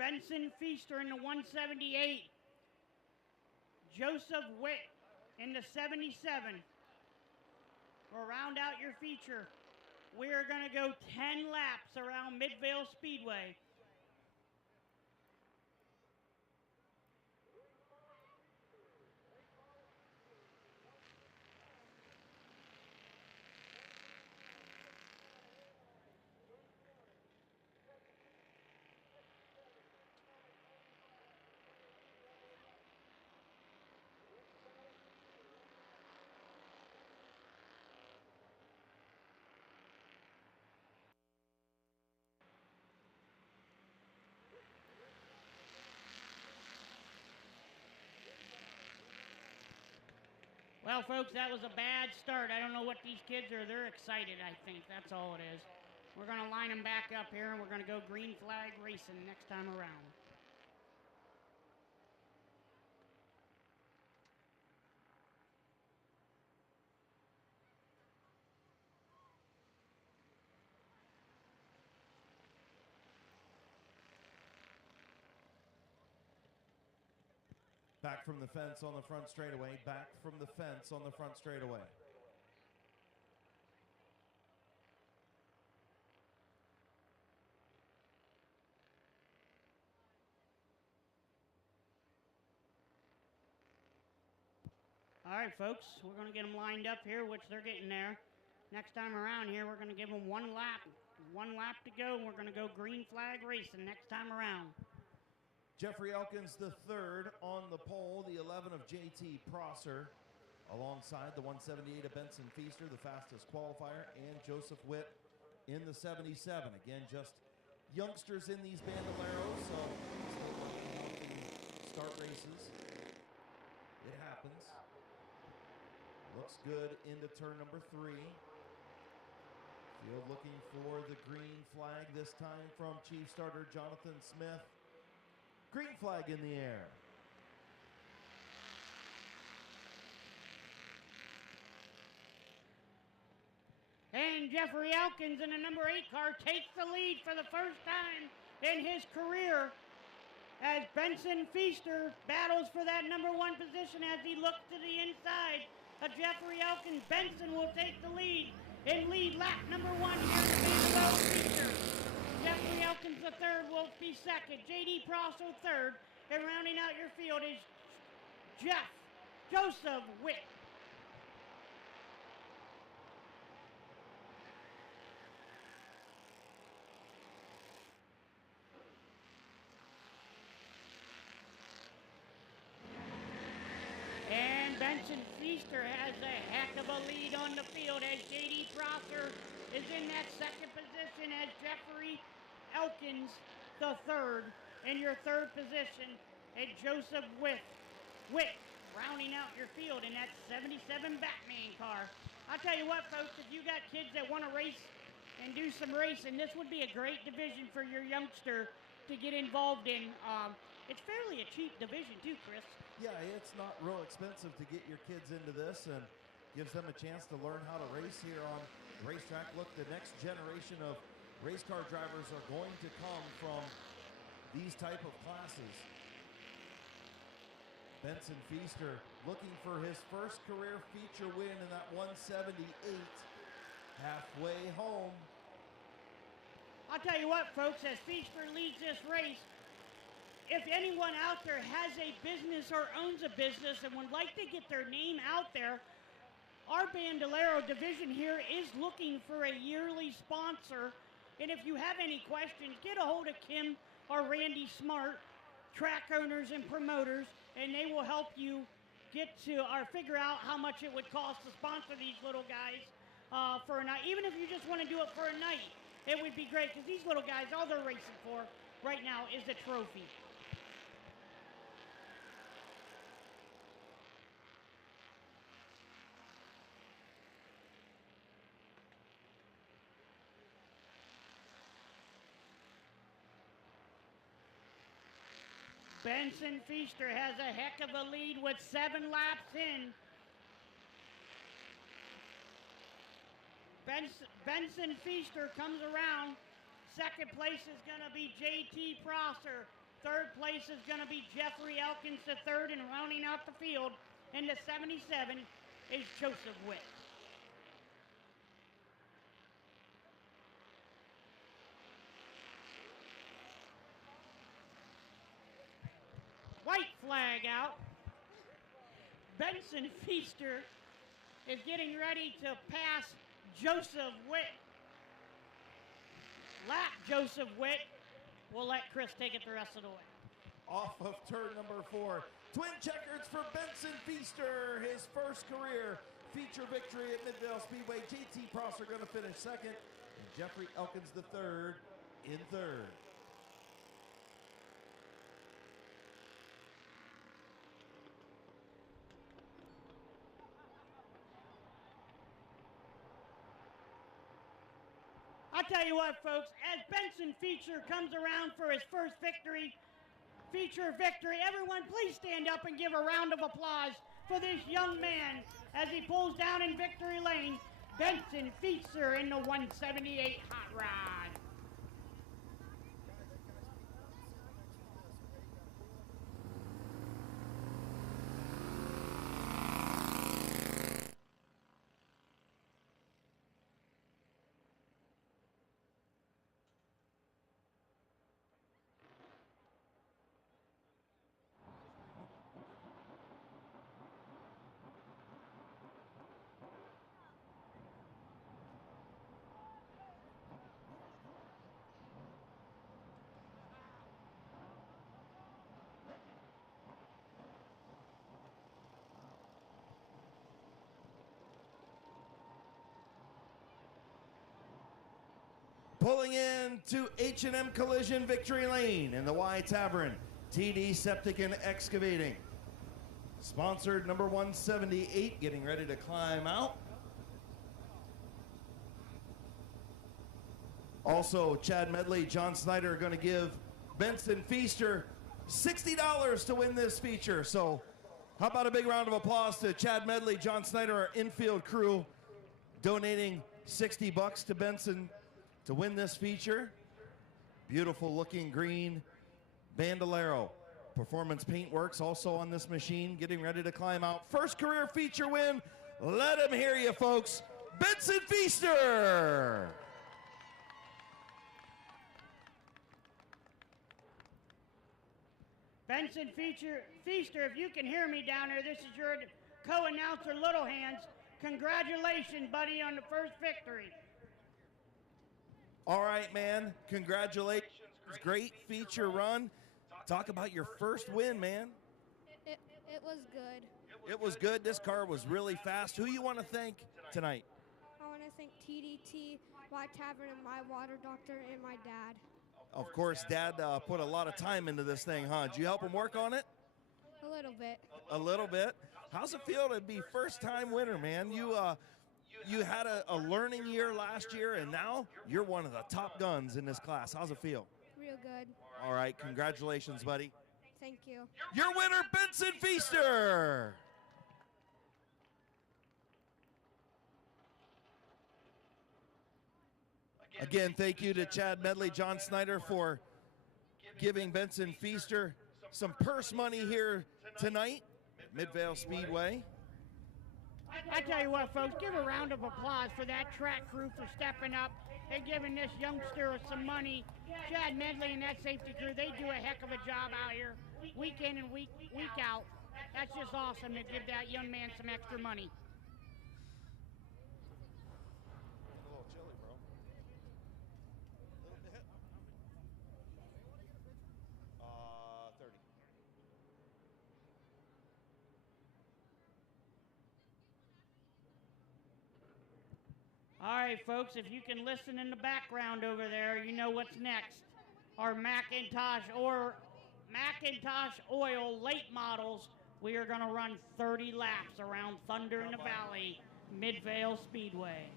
Benson Feaster in the 178. Joseph Witt in the 77. We'll round out your feature. We're going to go 10 laps around Midvale Speedway. Well, folks, that was a bad start. I don't know what these kids are. They're excited, I think. That's all it is. We're going to line them back up here, and we're going to go green flag racing next time around. Back from the fence on the front straightaway. Back from the fence on the front straightaway. All right, folks, we're going to get them lined up here, which they're getting there. Next time around here, we're going to give them one lap. One lap to go, and we're going to go green flag racing next time around. Jeffrey Elkins, the third on the pole, the 11 of JT Prosser, alongside the 178 of Benson Feaster, the fastest qualifier, and Joseph Witt in the 77. Again, just youngsters in these bandoleros, so start races. It happens. Looks good into turn number 3. Field looking for the green flag, this time from Chief Starter Jonathan Smith. Green flag in the air. And Jeffrey Elkins in the number 8 car takes the lead for the first time in his career as Benson Feaster battles for that number 1 position as he looks to the inside of Jeffrey Elkins. Benson will take the lead in lead lap number 1 here in Vanderbilt Feature. Jeffrey Elkins the third will be second. J.D. Prosser third. And rounding out your field is Joseph Witt. And Benson Feaster has a heck of a lead on the field as J.D. Prosser is in that second position as Jeffrey Elkins the third in your third position, and Joseph Witt rounding out your field in that 77 Batman car. I'll tell you what, folks, if you got kids that want to race and do some racing, this would be a great division for your youngster to get involved in. It's fairly a cheap division too, Chris. Yeah, it's not real expensive to get your kids into this and gives them a chance to learn how to race here on the racetrack. Look, the next generation of race car drivers are going to come from these type of classes. Benson Feaster looking for his first career feature win in that 178, halfway home. I'll tell you what, folks, as Feaster leads this race, if anyone out there has a business or owns a business and would like to get their name out there, our Bandolero division here is looking for a yearly sponsor. And if you have any questions, get a hold of Kim or Randy Smart, track owners and promoters, and they will help you get to or figure out how much it would cost to sponsor these little guys for a night. Even if you just want to do it for a night, it would be great because these little guys, all they're racing for right now is a trophy. Benson Feaster has a heck of a lead with 7 laps in. Benson Feaster comes around. Second place is going to be JT Prosser. Third place is going to be Jeffrey Elkins III, and rounding out the field in the 77 is Joseph Witt. White flag out. Benson Feaster is getting ready to pass Joseph Witt. Lap Joseph Witt. We'll let Chris take it the rest of the way. Off of turn number 4. Twin checkers for Benson Feaster, his first career feature victory at Mid-Vid Speedway. JT Prosser going to finish second, and Jeffrey Elkins III in third. I'll tell you what, folks, as Benson Feaster comes around for his first feature victory, everyone please stand up and give a round of applause for this young man as he pulls down in victory lane. Benson Feaster in the 178 Hot Rod. Pulling into H&M Collision Victory Lane in the Y Tavern, TD Septic and Excavating. Sponsored number 178, getting ready to climb out. Also, Chad Medley, John Snyder are going to give Benson Feaster $60 to win this feature. So how about a big round of applause to Chad Medley, John Snyder, our infield crew, donating $60 to Benson to win this feature. Beautiful looking green Bandolero. Performance Paintworks also on this machine, getting ready to climb out. First career feature win. Let him hear you, folks. Benson Feaster. Benson Feaster, if you can hear me down there, this is your co-announcer, Little Hands. Congratulations, buddy, on the first victory. All right, man. Congratulations. Great feature run. Talk about your first win, man. It was good. It was good. This car was really fast. Who you want to thank tonight? I want to thank TDT, my tavern, and my water doctor, and my dad. Of course, Dad put a lot of time into this thing, huh? Did you help him work on it? A little bit. A little bit. How's it feel to be first-time winner, man? You had a learning year last year, and now you're one of the top guns in this class. How's it feel? Real good. All right, congratulations, buddy. Thank you. Your winner, Benson Feaster. Again, thank you to Chad Medley, John Snyder for giving Benson Feaster some purse money here tonight at Mid-Vid Speedway. I tell you what, folks, give a round of applause for that track crew for stepping up and giving this youngster some money. Chad Medley and that safety crew, they do a heck of a job out here, week in and week out. That's just awesome to give that young man some extra money. A little chilly, bro. A little bit. 30. All right, folks, if you can listen in the background over there, you know what's next. Our Mcintosh Oil late models. We are going to run 30 laps around Thunder in the Valley, Mid-Vid Speedway.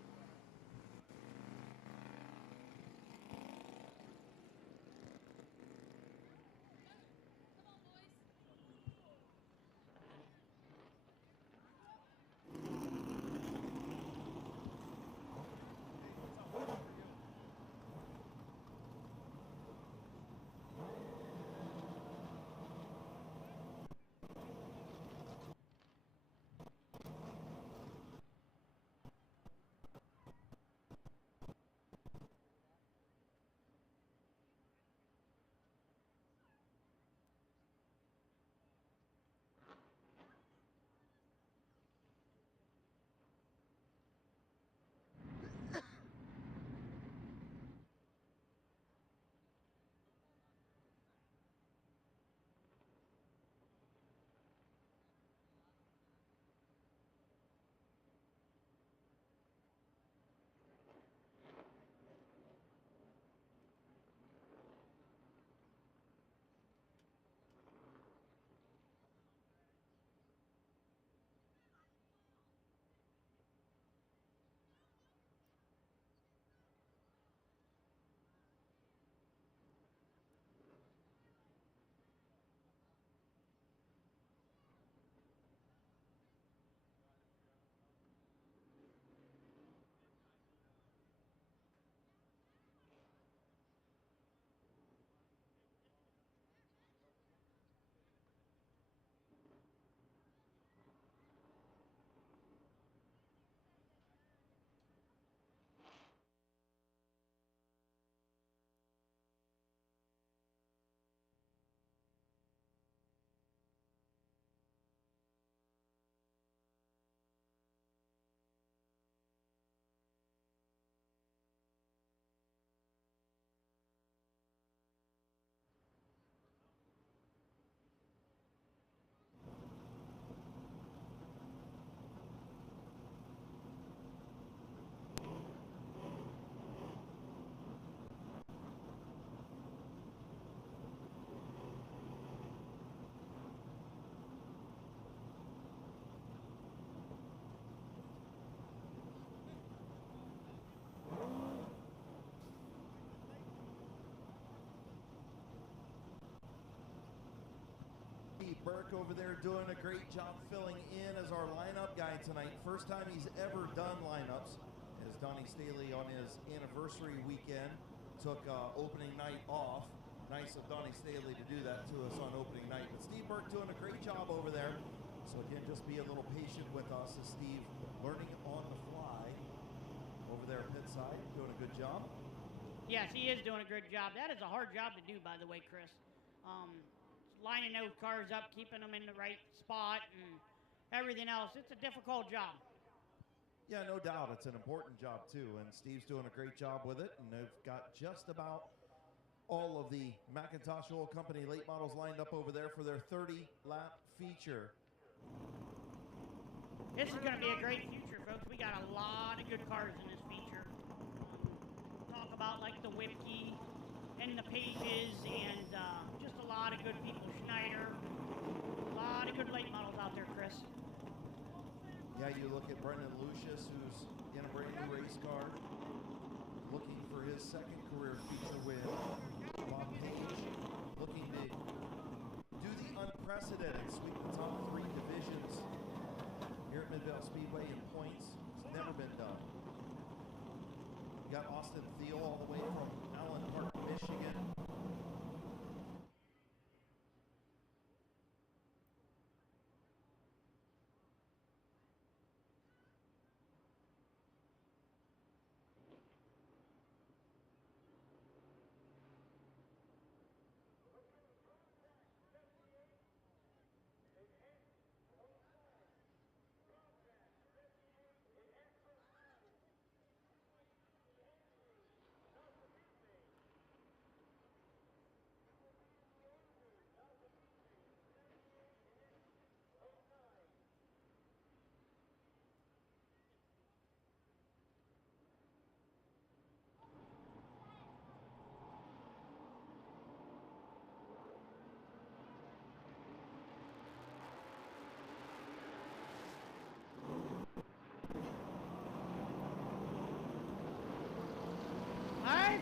Steve Burke over there doing a great job filling in as our lineup guy tonight. First time he's ever done lineups, as Donnie Staley on his anniversary weekend took opening night off. Nice of Donnie Staley to do that to us on opening night. But Steve Burke doing a great job over there. So again, just be a little patient with us as Steve learning on the fly over there pit side, doing a good job. Yes, he is doing a good job. That is a hard job to do, by the way, Chris. Lining those cars up, keeping them in the right spot, and everything else. It's a difficult job. Yeah, no doubt. It's an important job, too, and Steve's doing a great job with it, and they've got just about all of the Mcintosh Oil Company late models lined up over there for their 30-lap feature. This is going to be a great future, folks. We got a lot of good cars in this feature. Talk about like the Whipkey and the Pages and just a lot of good people. Schneider, a lot of good late models out there, Chris. Yeah, you look at Brendan Lucius, who's in a brand new race car, looking for his second career feature win. Bob Page looking to do the unprecedented, sweep the top 3 divisions here at Midvale Speedway in points. It's never been done. You got Austin Thiel all the way from Allen Park, Michigan.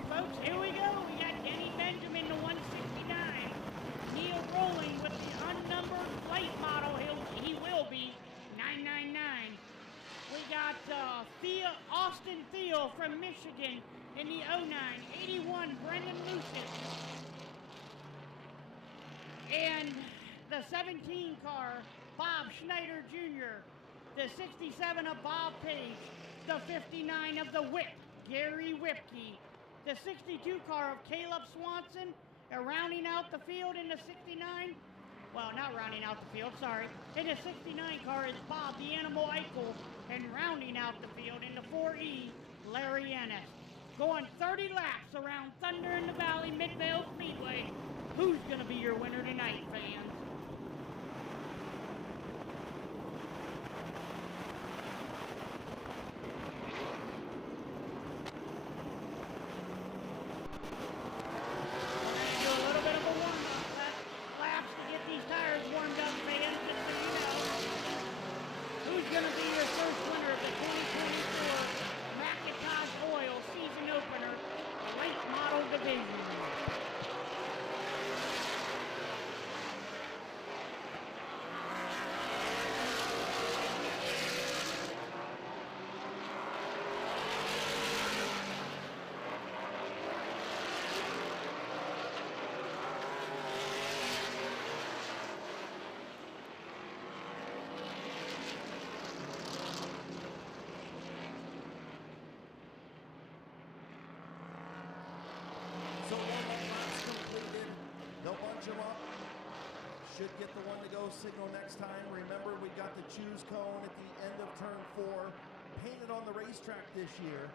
Folks, here we go. We got Denny Benjamin, the 169. Neil Rolling with the unnumbered plate model. He will be 999. We got Austin Thiel from Michigan in the 09. 81, Brendan Lucius. And the 17 car, Bob Schneider Jr. The 67 of Bob Page. The 59 of the Whip, Gary Whipkey. The 62 car of Caleb Swanson, and rounding out the field in the 69, well, not rounding out the field, sorry. In the 69 car is Bob the Animal Eichel, and rounding out the field in the 4E, Larry Ennis. Going 30 laps around Thunder in the Valley Midvale Speedway. Who's going to be your winner tonight, fans? Going to be your first winner of the 2024 Mcintosh Oil Season Opener Late Model Division. So 1 lap's completed. They'll bunch them up. Should get the one to go signal next time. Remember, we got the choose cone at the end of turn 4 painted on the racetrack this year.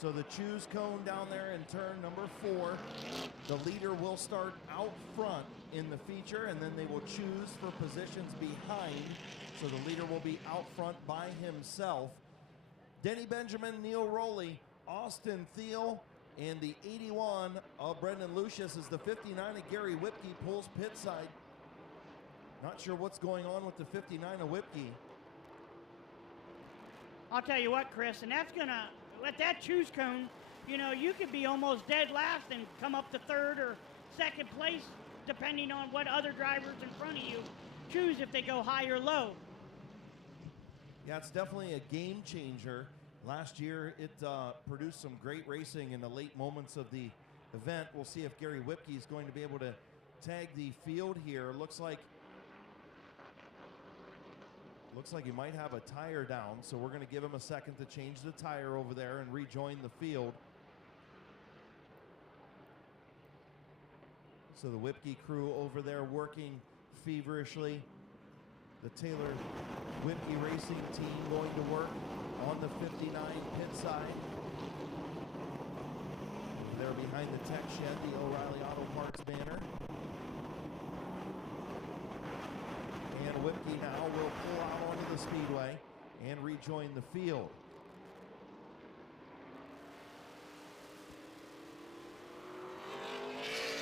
So the choose cone down there in turn number 4. The leader will start out front in the feature, and then they will choose for positions behind. So the leader will be out front by himself. Denny Benjamin, Neil Rowley, Austin Thiel, and the 81 of Brendan Lucius is the 59 of Gary Whipkey pulls pit side. Not sure what's going on with the 59 of Whipkey. I'll tell you what, Chris, and that's going to, with that choose cone, you know, you could be almost dead last and come up to third or second place, depending on what other drivers in front of you. choose if they go high or low. Yeah, it's definitely a game changer. Last year, it produced some great racing in the late moments of the event. We'll see if Gary Whipke is going to be able to tag the field here. Looks like he might have a tire down, so we're going to give him a second to change the tire over there and rejoin the field. So the Whipke crew over there working feverishly. The Taylor Whipke Racing team going to work on the 59 pit side. There behind the tech shed, the O'Reilly Auto Parts banner. And Whipke now will pull out onto the speedway and rejoin the field.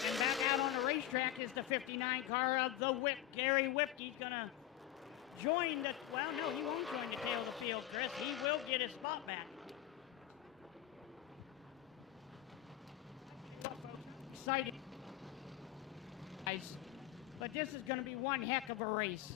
And back out on the racetrack is the 59 car of the Gary Whipke's gonna join the, well, no, he won't join the tail of the field, Chris. He will get his spot back. Excited, guys, but this is going to be one heck of a race.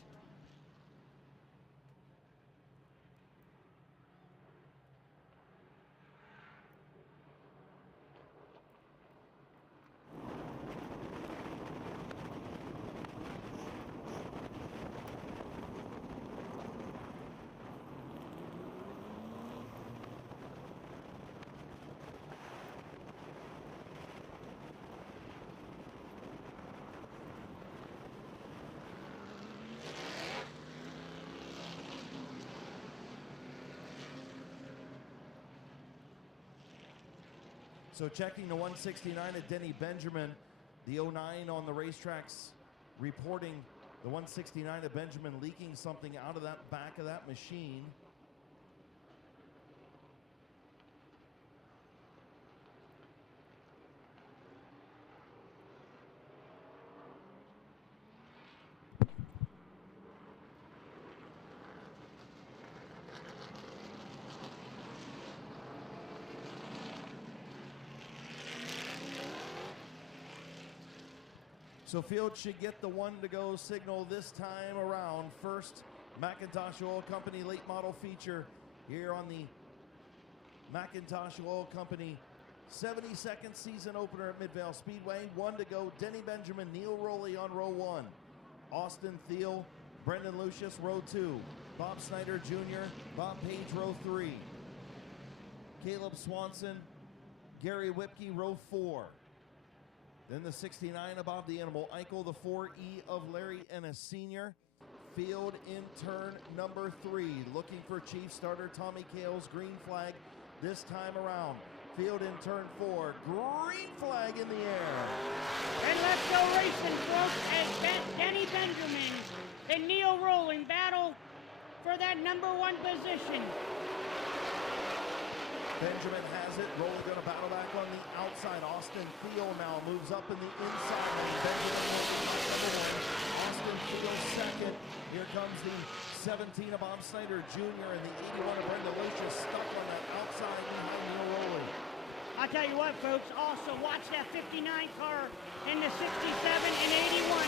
So checking the 169 at Denny Benjamin, the 09 on the racetracks reporting the 169 at Benjamin leaking something out of that back of that machine. So field should get the one to go signal this time around. First, Mcintosh Oil Company late model feature here on the Mcintosh Oil Company 72nd season opener at Midvale Speedway. One to go, Denny Benjamin, Neil Rowley on row one. Austin Thiel, Brendan Lucius, row two. Bob Snyder Jr., Bob Page, row three. Caleb Swanson, Gary Whipke, row four. Then the 69 of Bob the Animal Eichel, the 4E of Larry Ennis Sr. Field in turn number three. Looking for chief starter Tommy Cale's green flag this time around. Field in turn four. Green flag in the air. And let's go racing, folks, as Denny Benjamin and Neil Rowling battle for that number one position. Benjamin has it. Rowley going to battle back on the outside. Austin Thiel now moves up in the inside. Benjamin will be number one. Austin Thiel second. Here comes the 17 of Bob Snyder Jr. and the 81 of Brendan Lucius stuck on that outside behind Neil Rowley. I'll tell you what, folks, also watch that 59 car in the 67 and 81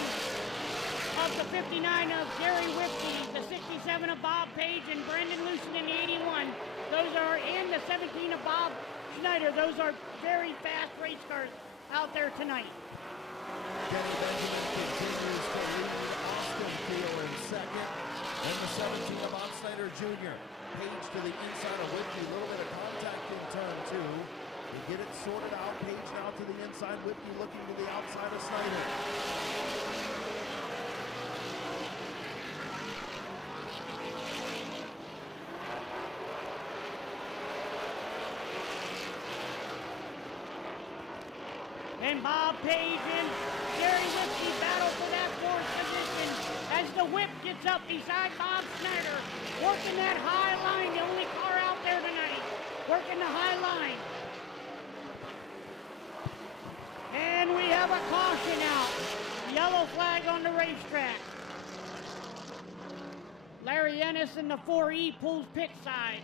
of the 59 of Gary Whipke, the 67 of Bob Page and Brendan Lucian in the 81. Those are, and the 17 of Bob Schneider. Those are very fast race cars out there tonight. Denny Benjamin continues to lead Austin Thiel in second. And the 17 of Bob Snyder Jr. Page to the inside of Whipke. A little bit of contact in turn two. They get it sorted out. Page now to the inside. Whipke looking to the outside of Snyder. And Bob Page and Gary Whipke battle for that fourth position as the whip gets up beside Bob Snyder, working that high line, the only car out there tonight, working the high line. And we have a caution out. Yellow flag on the racetrack. Larry Ennis in the 4E pulls pit side.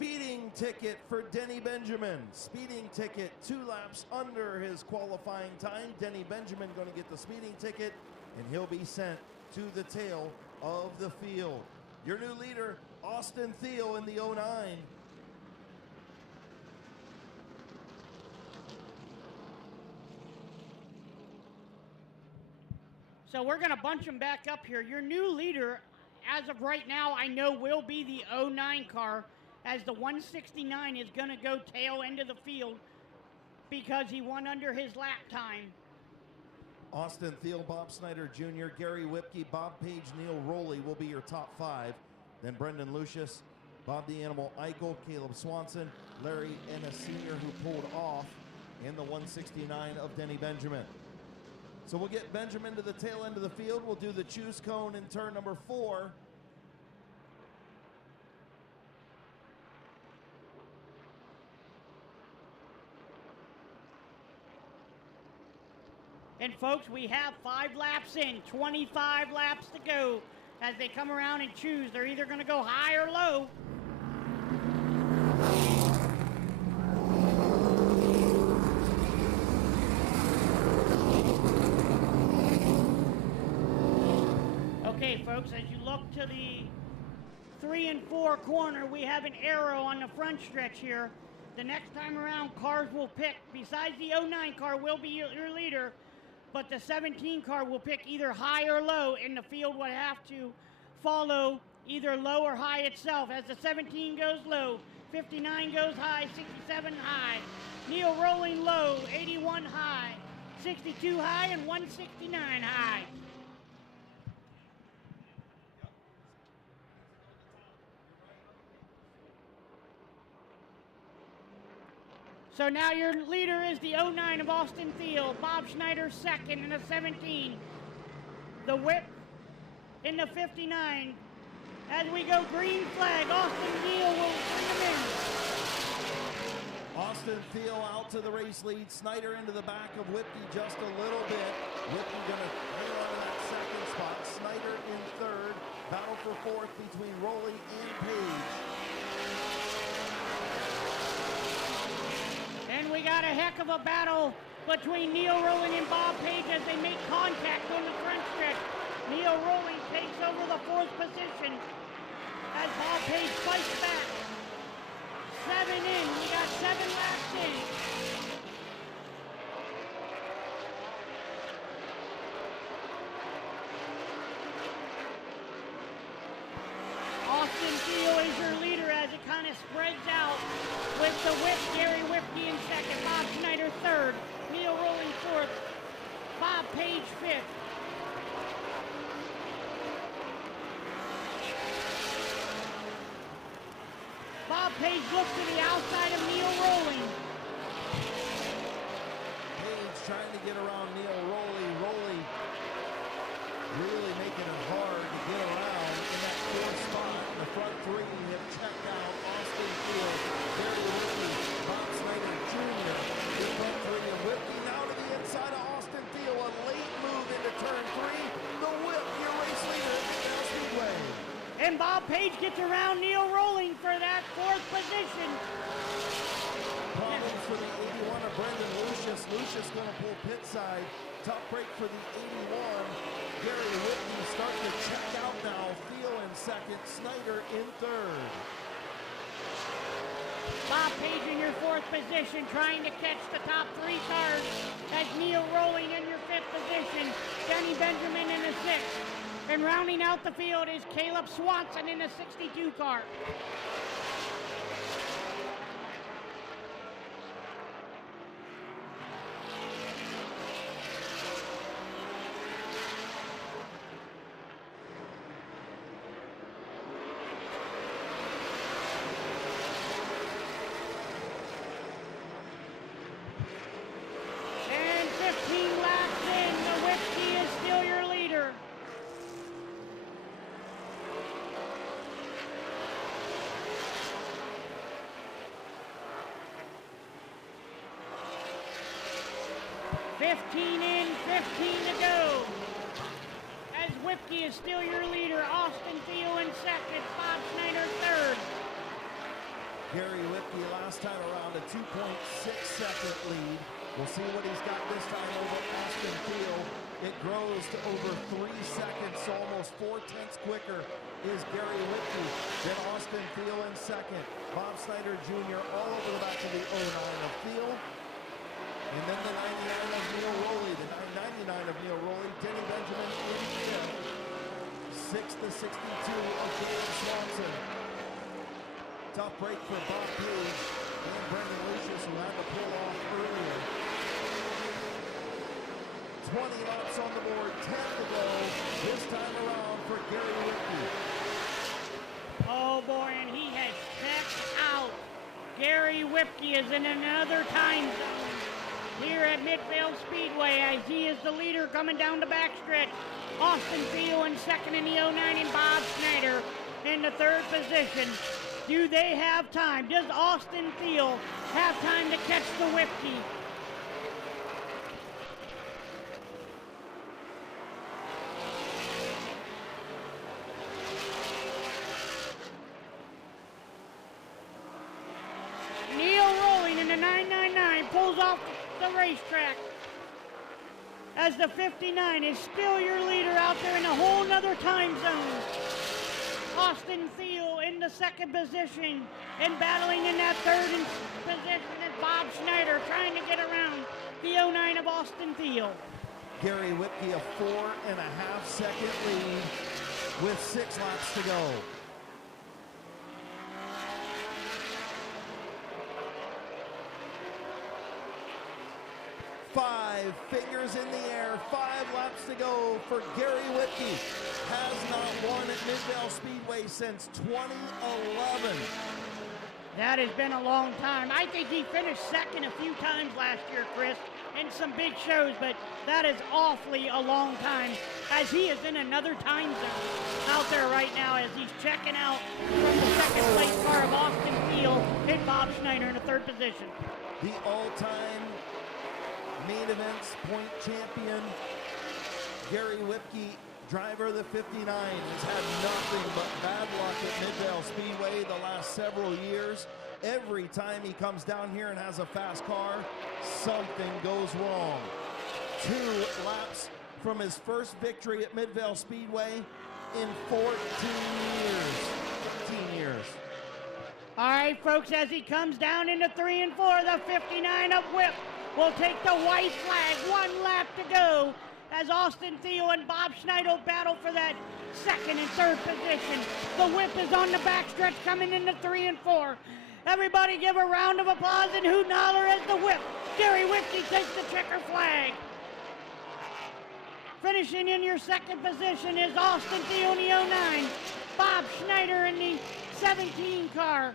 speeding ticket for Denny Benjamin. Speeding ticket, 2 laps under his qualifying time. Denny Benjamin going to get the speeding ticket, and he'll be sent to the tail of the field. Your new leader, Austin Thiel in the 09. So we're going to bunch them back up here. Your new leader, as of right now, I know will be the 09 car, as the 169 is going to go tail end of the field because he won under his lap time. Austin Thiel, Bob Snyder Jr., Gary Whipke, Bob Page, Neil Rowley will be your top 5. Then Brendan Lucius, Bob the Animal Eichel, Caleb Swanson, Larry Ennis Sr., who pulled off in the 169 of Denny Benjamin. So we'll get Benjamin to the tail end of the field. We'll do the choose cone in turn number 4. And folks, we have 5 laps in, 25 laps to go. As they come around and choose, they're either going to go high or low. Okay, folks, as you look to the 3 and 4 corner, we have an arrow on the front stretch here. The next time around, cars will pick, besides the 09 car will be your leader, but the 17 car will pick either high or low, and the field would have to follow either low or high itself. As the 17 goes low, 59 goes high, 67 high, Neil Rolling low, 81 high, 62 high, and 169 high. So now your leader is the 09 of Austin Thiel, Bob Schneider second in the 17. The whip in the 59. As we go green flag, Austin Thiel will bring him in. Austin Thiel out to the race lead. Snyder into the back of Whipke just a little bit. Whipke going to hang on to that second spot. Snyder in third. Battle for fourth between Rowley and Page. And we got a heck of a battle between Neil Rowling and Bob Page as they make contact on the front stretch. Neil Rowling takes over the 4th position as Bob Page fights back. 7 in. We got 7 laps in. Austin Thiel is your leader as it kind of spreads out with the whip, Gary Whipke in second, Bob Schneider third, Neil Rowling fourth, Bob Page fifth. Bob Page looks to the outside of Neil Rowling. Page trying to get around Neil Rowley. Rowley really making it hard to get around in that 4th spot. The front 3 have checked out. Austin Thiel, Gary Whipke, Bob Snyder Jr. in front 3, and Whipke now to the inside of Austin Thiel. A late move into turn 3. The whip, your race leader at Midtown Speedway. And Bob Page gets around Neil Rowling for that 4th position. Problems for the 81 of Brendan Lucius. Lucius going to pull pit side. Tough break for the 81. Gary Whitney starting to check out now. Thiel in second, Snyder in third. Bob Page in your 4th position, trying to catch the top 3 cars as Neil Rowling in your 5th position, Denny Benjamin in the 6th. And rounding out the field is Caleb Swanson in the 62 car. And 15 laps in, the Whipke is still your leader. "15 in, 15 to go." As Whipke is still your leader, Austin Thiel in second, Bob Schneider third. Gary Whipke last time around a 2.6-second lead. We'll see what he's got this time over Austin Field. It grows to over 3 seconds, so almost 4/10 quicker is Gary Whipke than Austin Field in second. Bob Snyder Jr. all over the back of the 09 of Field. And then the 99 of Neil Rowley, the 999 of Neil Rowley, Denny Benjamin in fifth. 6 to 62 of Dave Swanson. Tough break for Bob Page and Brendan Lucius, who had to pull off earlier. 20 laps on the board, 10 to go. This time around for Gary Whipke. Oh boy, and he has checked out. Gary Whipke is in another time zone here at Mid-Vid Speedway as he is the leader coming down the backstretch. Austin Field in second in the 09 and Bob Snyder in the third position. Do they have time? Does Austin Field have time to catch the Whipke? Neil Rowling in the 999 pulls off the racetrack as the 59 is still your leader out there in a whole nother time zone. Austin Field in the second position and battling in that third position is Bob Snyder trying to get around the 09 of Austin Field. Gary Whipke a 4.5-second lead with 6 laps to go. Five fingers in the air, 5 laps to go for Gary Whipke. Has not won at Mid-Vid Speedway since 2011. That has been a long time. I think he finished second a few times last year, Chris, in some big shows, but that is awfully a long time as he is in another time zone out there right now as he's checking out from the second place car of Austin Field and Bob Snyder in the third position. The all-time main events point champion, Gary Whipke, driver of the 59, has had nothing but bad luck at Mid-Vid Speedway the last several years. Every time he comes down here and has a fast car, something goes wrong. 2 laps from his first victory at Mid-Vid Speedway in 14 years. 15 years. All right, folks, as he comes down into 3 and 4, the 59 of Whip will take the white flag. 1 lap to go as Austin Field and Bob Snyder battle for that second and third position. The Whip is on the backstretch coming into 3 and 4. Everybody give a round of applause and hoot and holler as the Whip. Gary Whipke takes the checker flag. Finishing in your second position is Austin Field in the 09. Bob Snyder in the 17 car.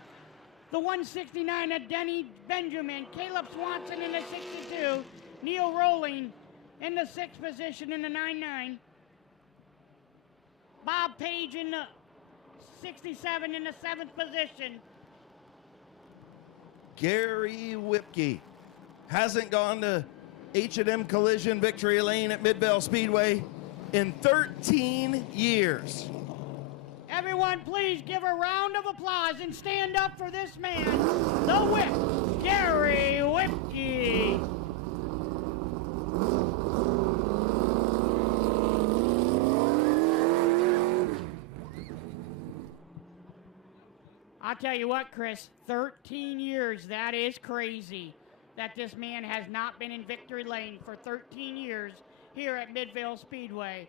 The 169 of Denny Benjamin. Caleb Swanson in the 62. Neil Rowling in the 6th position in the 99. Bob Page in the 67 in the 7th position. Gary Whipke hasn't gone to H&M Collision Victory Lane at Mid-Vid Speedway in 13 years. Everyone, please give a round of applause and stand up for this man, the Whip, Gary Whipke. I'll tell you what, Chris, 13 years, that is crazy that this man has not been in victory lane for 13 years here at Mid-Vid Speedway.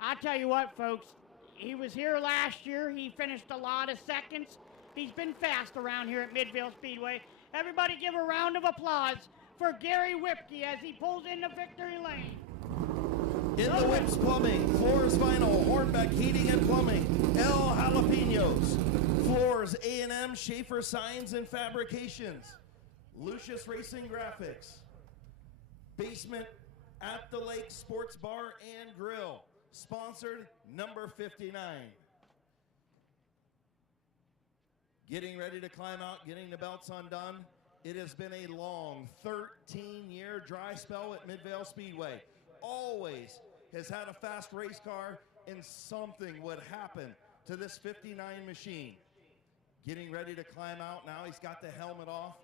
I'll tell you what, folks, he was here last year. He finished a lot of seconds. He's been fast around here at Mid-Vid Speedway. Everybody give a round of applause for Gary Whipke as he pulls into victory lane. In the Whips Plumbing, Floors Vinyl, Hornbeck Heating and Plumbing, El Jalapenos, Floors A&M, Schaefer Signs and Fabrications, Lucius Racing Graphics, Basement at the Lake Sports Bar and Grill, sponsored number 59. Getting ready to climb out, getting the belts undone. It has been a long 13-year dry spell at Mid-Vid Speedway. Always has had a fast race car, and something would happen to this 59 machine. getting ready to climb out. Now he's got the helmet off.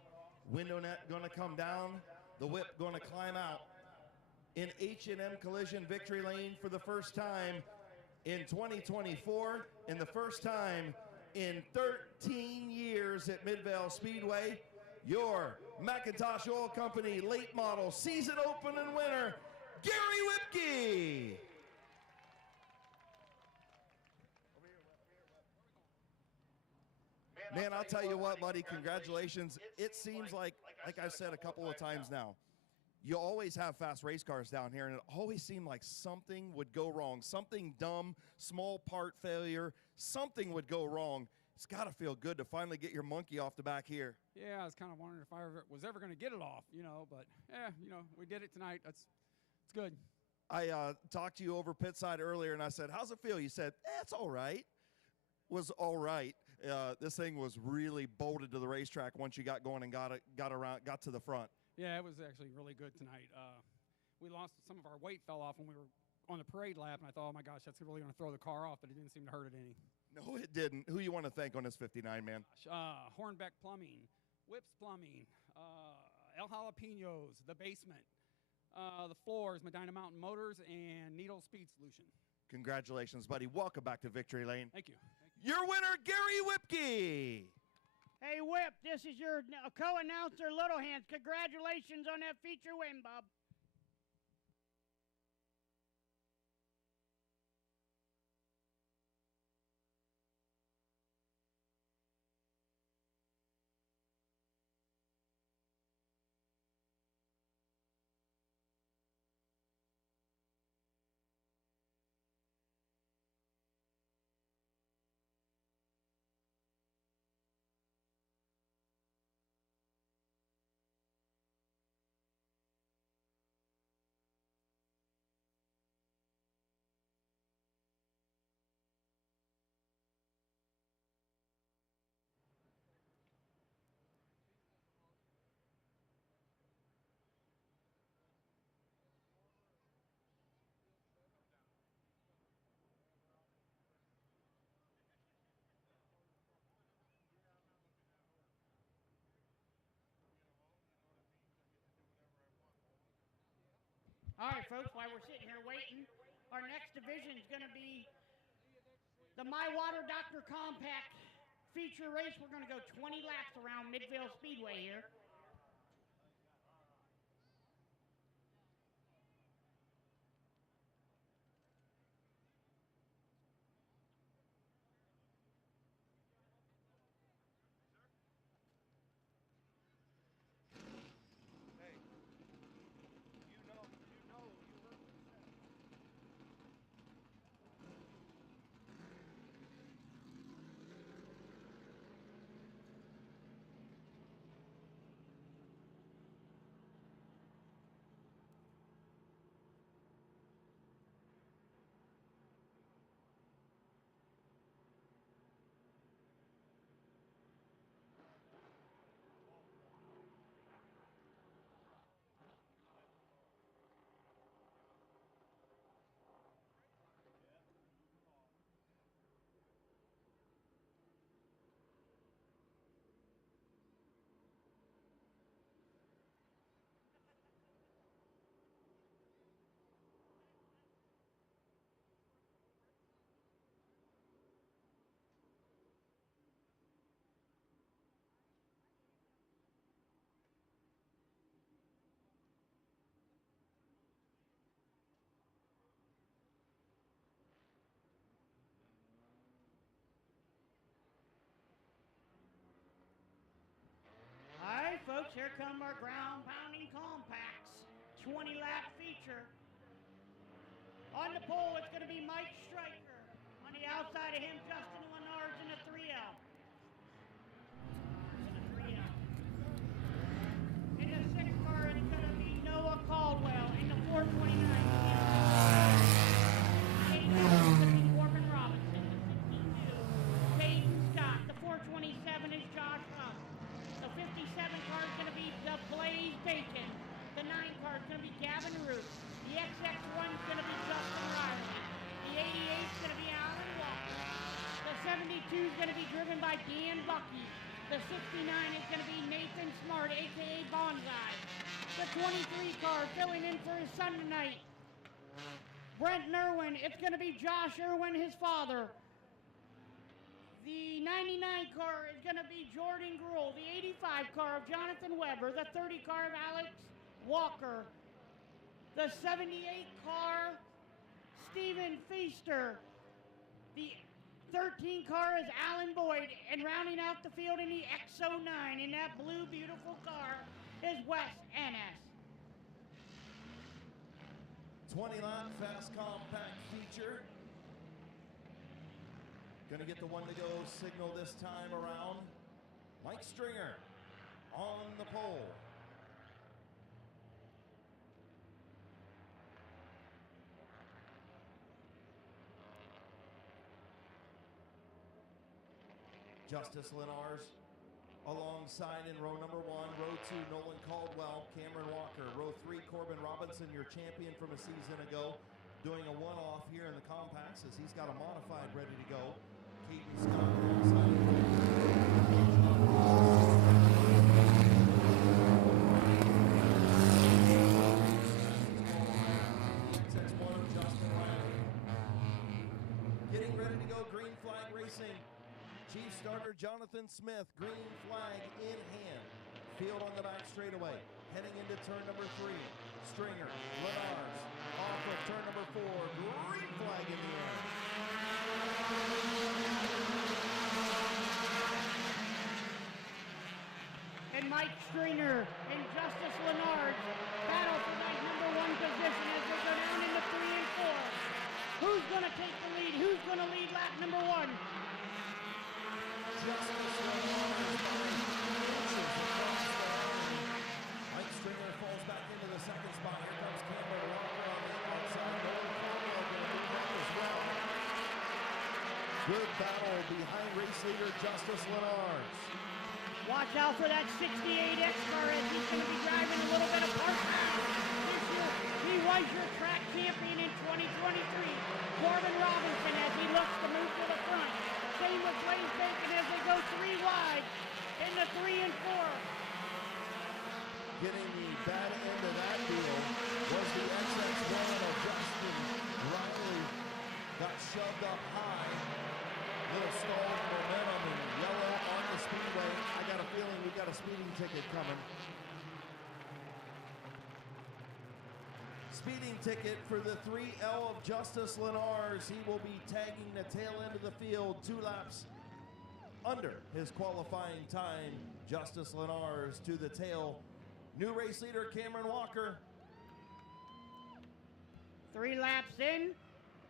Window net going to come down. The whip going to climb out. In H&M Collision victory lane for the first time in 2024, and the first time in 13 years at Midvale Speedway, your Mcintosh Oil Company late model season opening winner, Gary Whipke. Man, I'll tell you what, buddy, congratulations. It seems like I've said a couple of times now, you always have fast race cars down here, and it always seemed like something would go wrong. Something dumb, small part failure, something would go wrong. It's got to feel good to finally get your monkey off the back here. Yeah, I was kind of wondering if I was ever going to get it off, but yeah, we did it tonight. It's good. I talked to you over pit side earlier, and I said, how's it feel? You said, it's all right. Was all right. This thing was really bolted to the racetrack once you got going and got to the front. Yeah, it was actually really good tonight. We lost some of our weight fell off when we were on the parade lap, and I thought, oh my gosh, that's really going to throw the car off, but it didn't seem to hurt it any. No, it didn't. Who you want to thank on this 59, man? Hornbeck Plumbing, Whips Plumbing, El Jalapenos, The Basement, the floors, Medina Mountain Motors, and Needle Speed Solution. Congratulations, buddy. Welcome back to Victory Lane. Thank you. Your winner, Gary Whipke. Hey, Whip, this is your co-announcer, Little Hands. Congratulations on that feature win, Bob. All right, folks, while we're sitting here waiting, our next division is going to be the My Water Doctor Compact feature race. We're going to go 20 laps around Midvale Speedway here. All right, folks, here come our ground-pounding compacts. 20-lap feature. On the pole, it's going to be Mike Stryker. On the outside of him, Justin Lenars in the 3L. In the 6th car, it's going to be Noah Caldwell. In the 429, it's going to be Corbin Robinson. The 62, Peyton Scott. The 427 is Josh Huff. The 57 car is going to be the Blaze Bacon. The 9 car is going to be Gavin Root. The XX1 is going to be Justin Riley. The 88 is going to be Alan Walker. The 72 is going to be driven by Dan Bucky. The 69 is going to be Nathan Smart, a.k.a. Bonsai. The 23 car filling in for his son tonight, Brent Irwin. It's going to be Josh Irwin, his father. The 99 car is going to be Jordan Gruhl. The 85 car of Jonathan Weber. The 30 car of Alex Walker. The 78 car, Stephen Feaster. The 13 car is Alan Boyd. And rounding out the field in the X09 in that blue, beautiful car is Wes Ennis. 20-lap fast compact feature. Gonna get the one to go signal this time around. Mike Stringer on the pole. Justice Lenars alongside in row number 1, row 2, Nolan Caldwell, Cameron Walker, row 3, Corbin Robinson, your champion from a season ago, doing a one-off here in the compacts as he's got a modified ready to go. Caden Scott alongside. Justin Riley. Getting ready to go, green flag racing. Chief starter Jonathan Smith, green flag in hand. Field on the back straightaway. Heading into turn number 3. Stringer, Lenars, off of turn number 4. Green flag in the air. And Mike Stringer and Justice Lenars battle for that number 1 position as they go down into 3 and 4. Who's going to take the lead? Who's going to lead lap number 1? Justice Lenars by inches across the line. Mike Stringer falls back into the second spot. Here comes Cameron Walker on the outside. Nolan Caldwell going to move up as well. Good battle behind race leader Justice Lenars. Watch out for that 68X car as he's going to be driving a little bit apart now. This year, he was your track champion in 2023. Corbin Robinson as he looks to move to the front. Same with Blaze Bacon as they go 3 wide in the 3 and 4. Getting the bad end of that deal was the XX1 of Justin Riley. Got shoved up high. Little stalled momentum and yellow on the speedway. I got a feeling we've got a speeding ticket coming. Speeding ticket for the 3L of Justice Lenars. He will be tagging the tail end of the field 2 laps under his qualifying time. Justice Lenars to the tail. New race leader Cameron Walker. 3 laps in,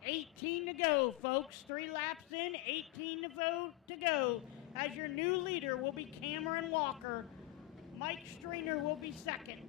18 to go, folks. 3 laps in, 18 to go. As your new leader will be Cameron Walker. Mike Stringer will be second.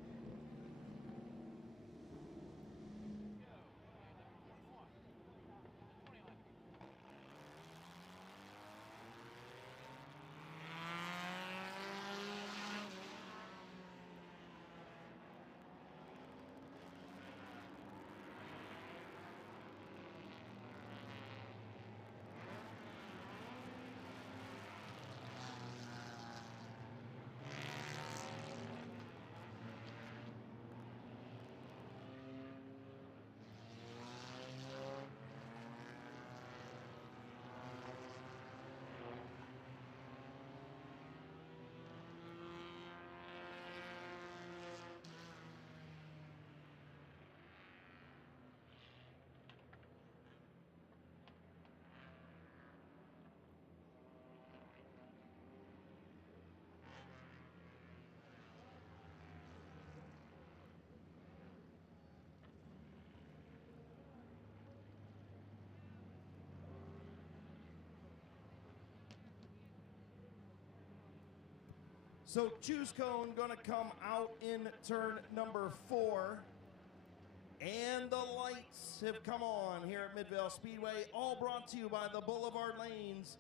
So Choose Cone gonna come out in turn number 4. And the lights have come on here at Midvale Speedway, all brought to you by the Boulevard Lanes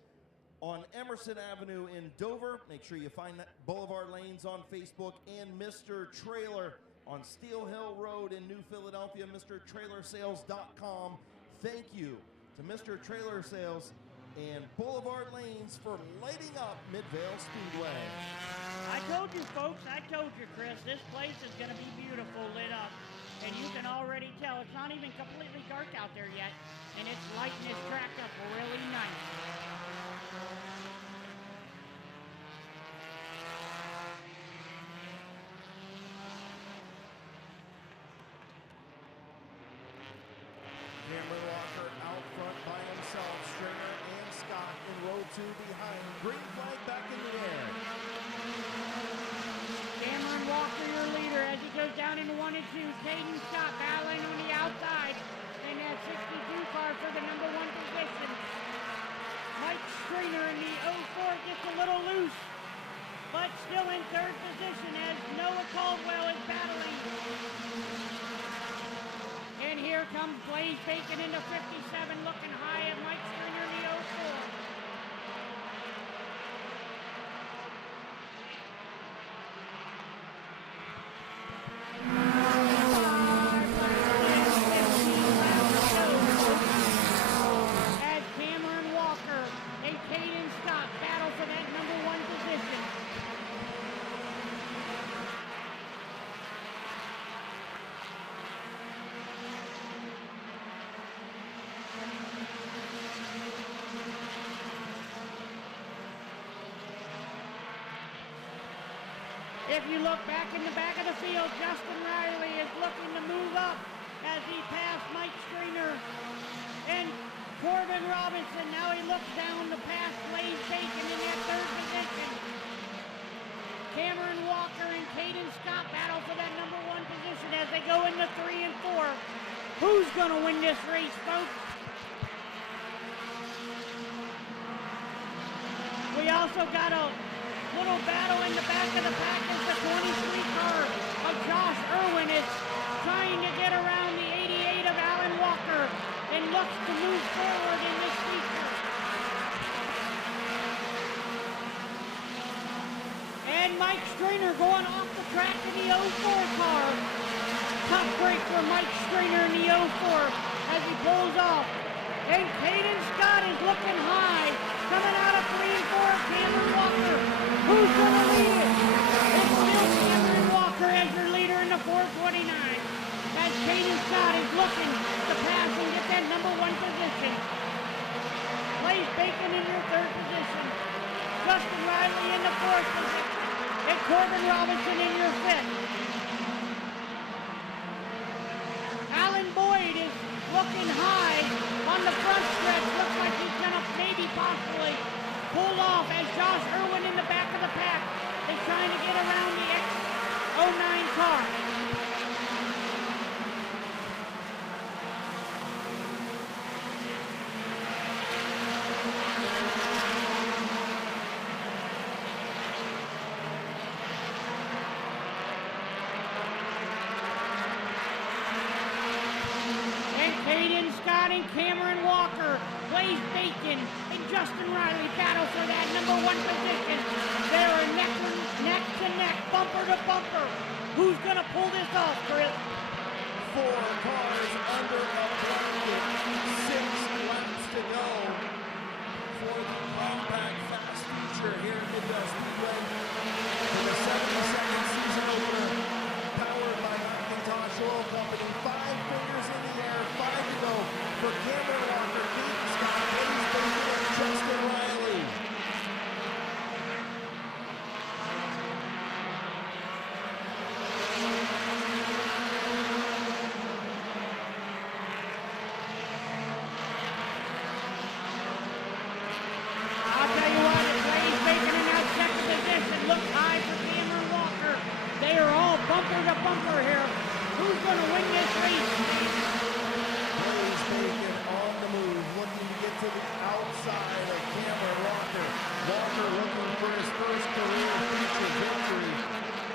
on Emerson Avenue in Dover. Make sure you find that Boulevard Lanes on Facebook, and Mr. Trailer on Steel Hill Road in New Philadelphia, MrTrailersales.com. Thank you to Mr. Trailer Sales and Boulevard lanes for lighting up Midvale Speedway. I told you, folks, I told you, Chris, this place is going to be beautiful lit up. And you can already tell it's not even completely dark out there yet, and it's lighting this track up really nice. Cameron Walker out front by himself. Stringer and Scott in row 2 behind. Green flag back in the air. Cameron Walker, your leader, as he goes down into 1 and 2. Caden Scott battling on the outside in that 62 car for the number 1 position. Mike Stringer in the 04 gets a little loose, but still in 3rd position as Noah Caldwell is battling. And here comes Blaze Bacon into 57, looking high at Mike Stringer in the 04. As Cameron Walker and Caden Scott battle for that number 1 position. If you look back in the back of the field, Justin Riley is looking to move up as he passed Mike Stringer and Corbin Robinson. Now he looks down to pass Blaze Bacon in that 3rd position. Cameron Walker and Caden Scott battle for that number 1 position as they go into 3 and 4. Who's going to win this race, folks? We also got a little battle in the back of the pack as the 23 car of Josh Irwin is trying to get around the 88 of Alan Walker and looks to move forward in this feature. And Mike Stringer going off the track in the 04 car. Tough break for Mike Stringer in the 04 as he pulls off. And Caden Scott is looking high. Coming out of 3 and 4, Cameron Walker. Who's going to lead it? It's still Cameron Walker as your leader in the 429. As Caden Scott is looking to pass and get that number 1 position. Blaze Bacon in your 3rd position. Justin Riley in the 4th position. And Corbin Robinson in your 5th. Alan Boyd is looking high on the front stretch. Looks like he's going to maybe possibly pull off as Josh Irwin in the back of the pack is trying to get around the X09 car. Caden Scott and Cameron Walker, Blaze Bacon and Justin Riley battle for that number 1 position. They are neck to neck, bumper to bumper. Who's going to pull this off, Chris? 4 cars under a blanket, 6 laps to go for the compact fast feature here in Midwest Speedway for the 72nd season opener, powered by Mcintosh Oil Company. 5 fingers in the air, 5 to go for Cameron Walker, Caden Scott, Blaze Bacon, and Justin Riley. I'll tell you what, Blaze Bacon in that 2nd position looks high for Cameron Walker. They are all bumper to bumper here. Who's going to win this race? Blaze Bacon on the move, looking to get to the outside of Cameron Walker. Walker looking for his first career feature victory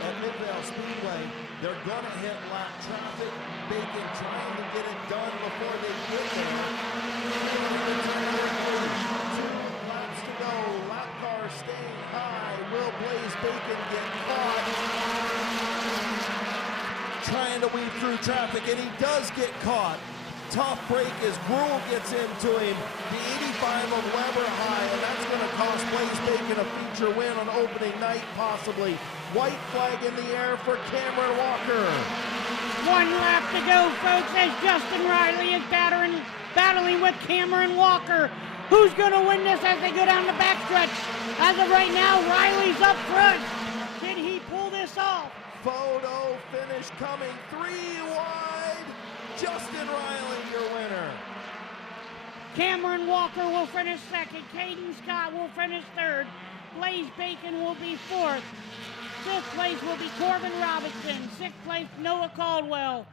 at Midvale Speedway. They're going to hit lap traffic. Bacon trying to get it done before they get there. 2 laps to go. Lap car staying high. Will Blaze Bacon get caught? Trying to weave through traffic, and he does get caught. tough break as Gruel gets into him. The 85 of Weber high, and that's going to cost Blaze Bacon a feature win on opening night, possibly. White flag in the air for Cameron Walker. 1 lap to go, folks, as Justin Riley is battling with Cameron Walker. Who's going to win this as they go down the backstretch? As of right now, Riley's up front. Can he pull this off? Photo finish coming 3 wide. Justin Riley, your winner. Cameron Walker will finish second. Caden Scott will finish third. Blaze Bacon will be fourth. Fifth place will be Corbin Robinson. Sixth place, Noah Caldwell.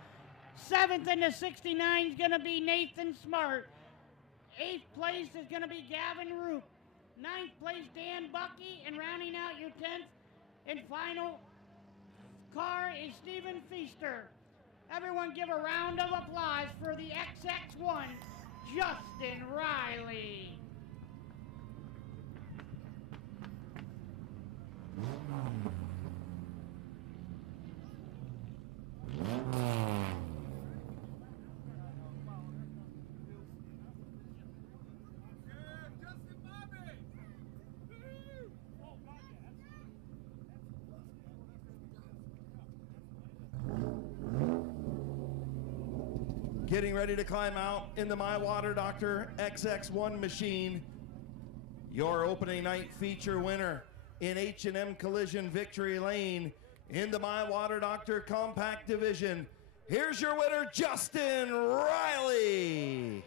Seventh in the 69 is going to be Nathan Smart. Eighth place is going to be Gavin Roop. Ninth place, Dan Bucky. And rounding out your 10th and final car is Stephen Feaster. Everyone give a round of applause for the XX1, Justin Riley. Getting ready to climb out in the My Water Doctor XX1 machine. Your opening night feature winner in H&M Collision Victory Lane in the My Water Doctor Compact Division. Here's your winner, Justin Riley.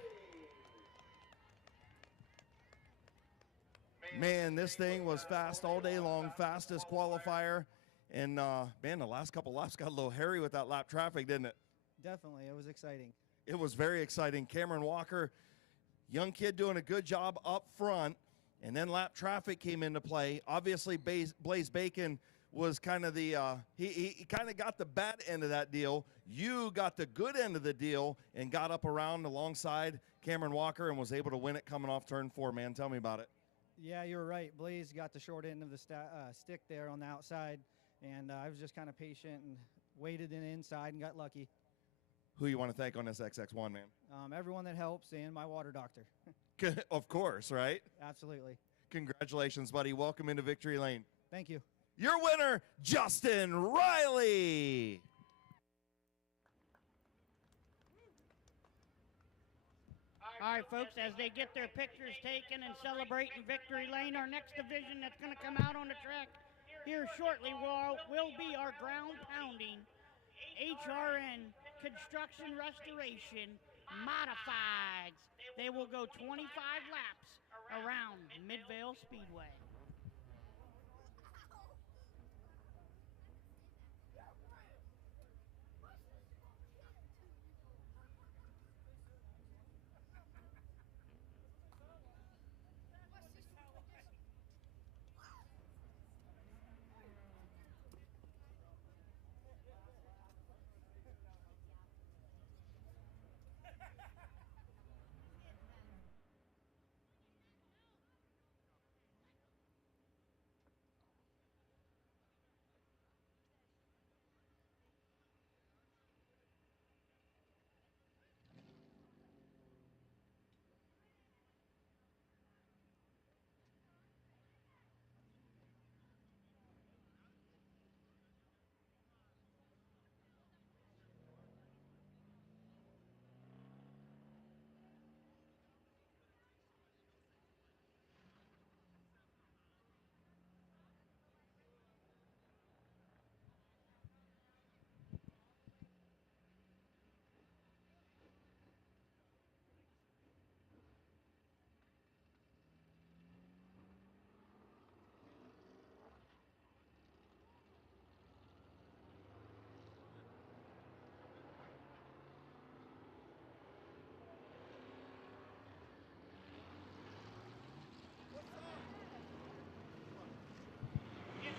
Man, this thing was fast all day long, fastest qualifier. And man, the last couple laps got a little hairy with that lap traffic, didn't it? Definitely, it was exciting. It was very exciting. Cameron Walker, young kid doing a good job up front, and then lap traffic came into play. Obviously, Blaze Bacon was kind of the, he kind of got the bad end of that deal. You got the good end of the deal and got up around alongside Cameron Walker and was able to win it coming off turn 4, man. Tell me about it. Yeah, you were right. Blaze got the short end of the stick there on the outside, and I was just kind of patient and waited in inside and got lucky. Who you want to thank on this XX1, man? Everyone that helps and my water doctor. Of course, right? Absolutely. Congratulations, buddy. Welcome into Victory Lane. Thank you. Your winner, Justin Riley. All right, folks, as they get their pictures taken and celebrating Victory Lane, our next division that's going to come out on the track here shortly will be our ground-pounding HRN Construction Restoration Modifieds. They will go 25 laps around Midvale Speedway.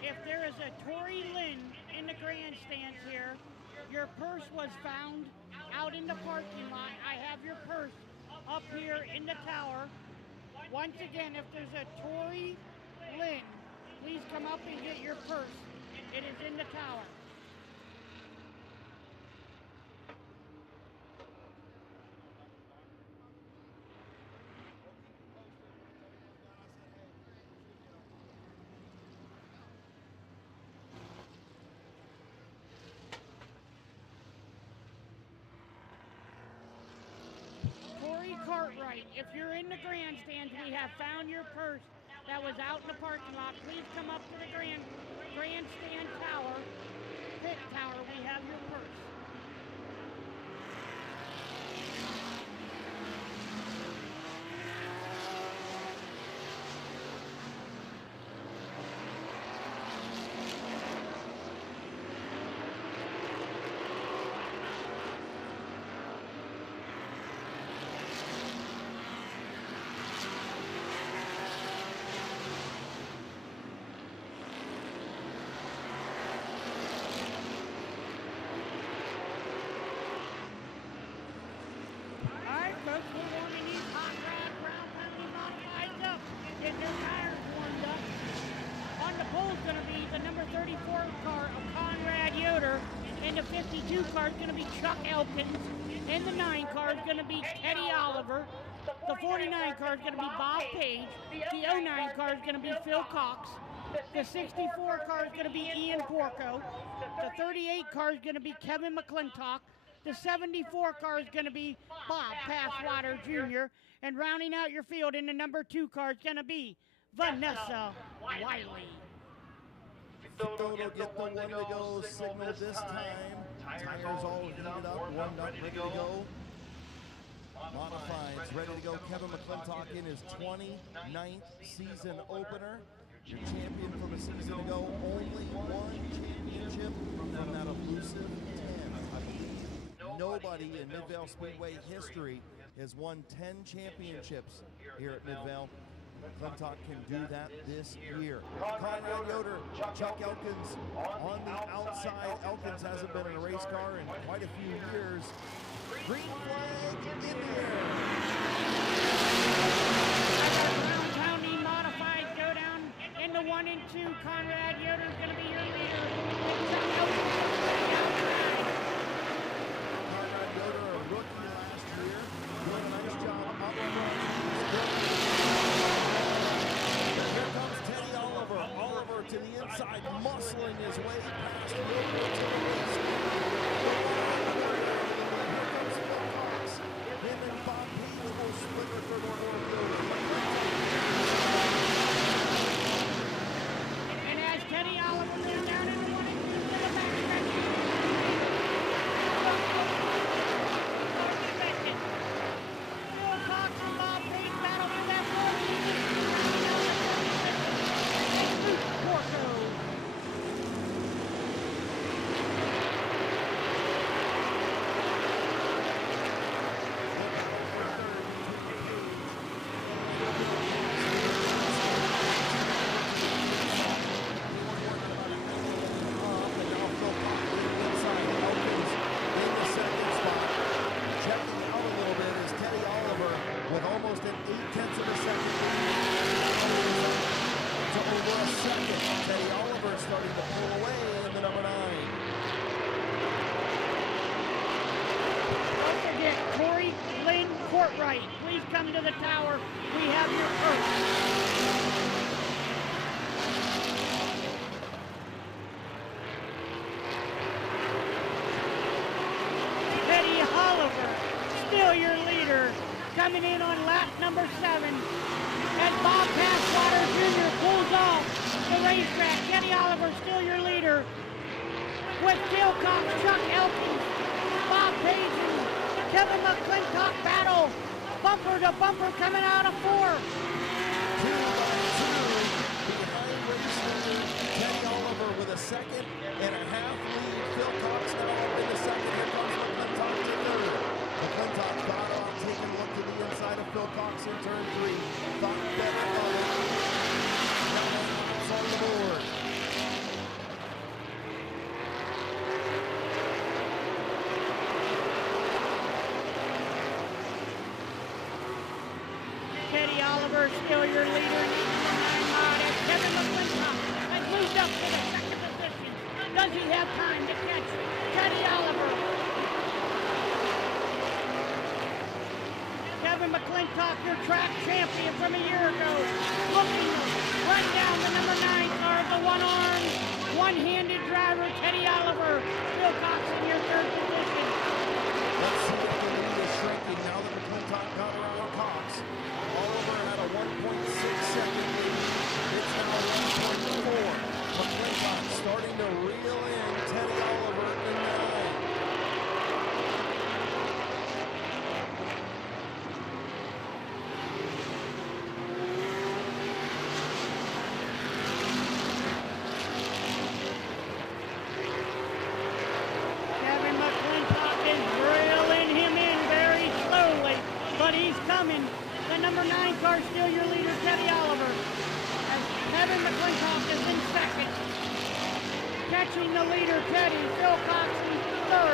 If there is a Tory Lynn in the grandstands here, your purse was found out in the parking lot. I have your purse up here in the tower. Once again, if there's a Tory Lynn, please come up and get your purse. It is in the tower. Corey Cartwright, if you're in the grandstands, we have found your purse that was out in the parking lot. Please come up to the grandstand tower, pit tower. We have your purse. Folks, we're warming these hot rod ground pounding modifieds up, getting their tires warmed up. On the pole is going to be the number 34 car of Conrad Yoder, and the 52 car is going to be Chuck Elkins, and the 9 car is going to be Teddy Oliver. The 49 car is going to be Bob Page. The 09 car is going to be Phil Cox. The 64 car is going to be Ian Porco. The 38 car is going to be Kevin McClintock. The 74 car is going to be Bob Passwater Jr. And rounding out your field in the number 2 car is going to be Vanessa Wiley. Toto get the one to go signal this time. Tires all heated up, warmed up, ready to go. Modifieds ready to go. Kevin McClintock in his 29th season opener. Your champion from a season ago. Only one championship from that elusive 10. I believe nobody in Midvale Speedway history has won 10 championships here at Midvale. McClintock can do that this year. Conrad Yoder, Chuck Elkins on the outside. Elkins hasn't been in a race car in quite a few years. Green flag in the air. Ground pounding modified go down into 1 and 2. Conrad Yoder is going to be your leader. Chuck Elkins outside. Conrad Yoder, a rookie last year, doing a nice job up front. Here comes Teddy Oliver. Oliver to the inside, muscling his way past Yoder to the west. Him and Bob Page will split the third order of Yoder. And as Teddy Oliver moves down into 1 and 2 to the backstretch. Phil Cox and Bob Page battle for that Porco. Please come to the tower. We have your purse. Teddy Oliver, still your leader, coming in on lap number 7. As Bob Passwater Jr. pulls off the racetrack, Teddy Oliver, still your leader. With Phil Cox, Chuck Elkins, Bob Page, and Kevin McClintock battle. Bumper to bumper coming out of 4. 2 by 2 behind race leader Teddy Oliver with a 2.5 lead. Phil Cox now up in the 2nd. Here comes McClintock to 3rd. McClintock got on, taking a look to the inside of Phil Cox in turn 3. Thought better of it. Now it's on the board. Teddy Oliver, still your leader. Kevin McClintock has moved up to the 2nd position. Does he have time to catch Teddy Oliver? Kevin McClintock, your track champion from a year ago, looking to run down the number 9 car, the one-armed, one-handed driver, Teddy Oliver. Phil Cox in your 3rd position. Let's see if the lead is shrinking now that McClintock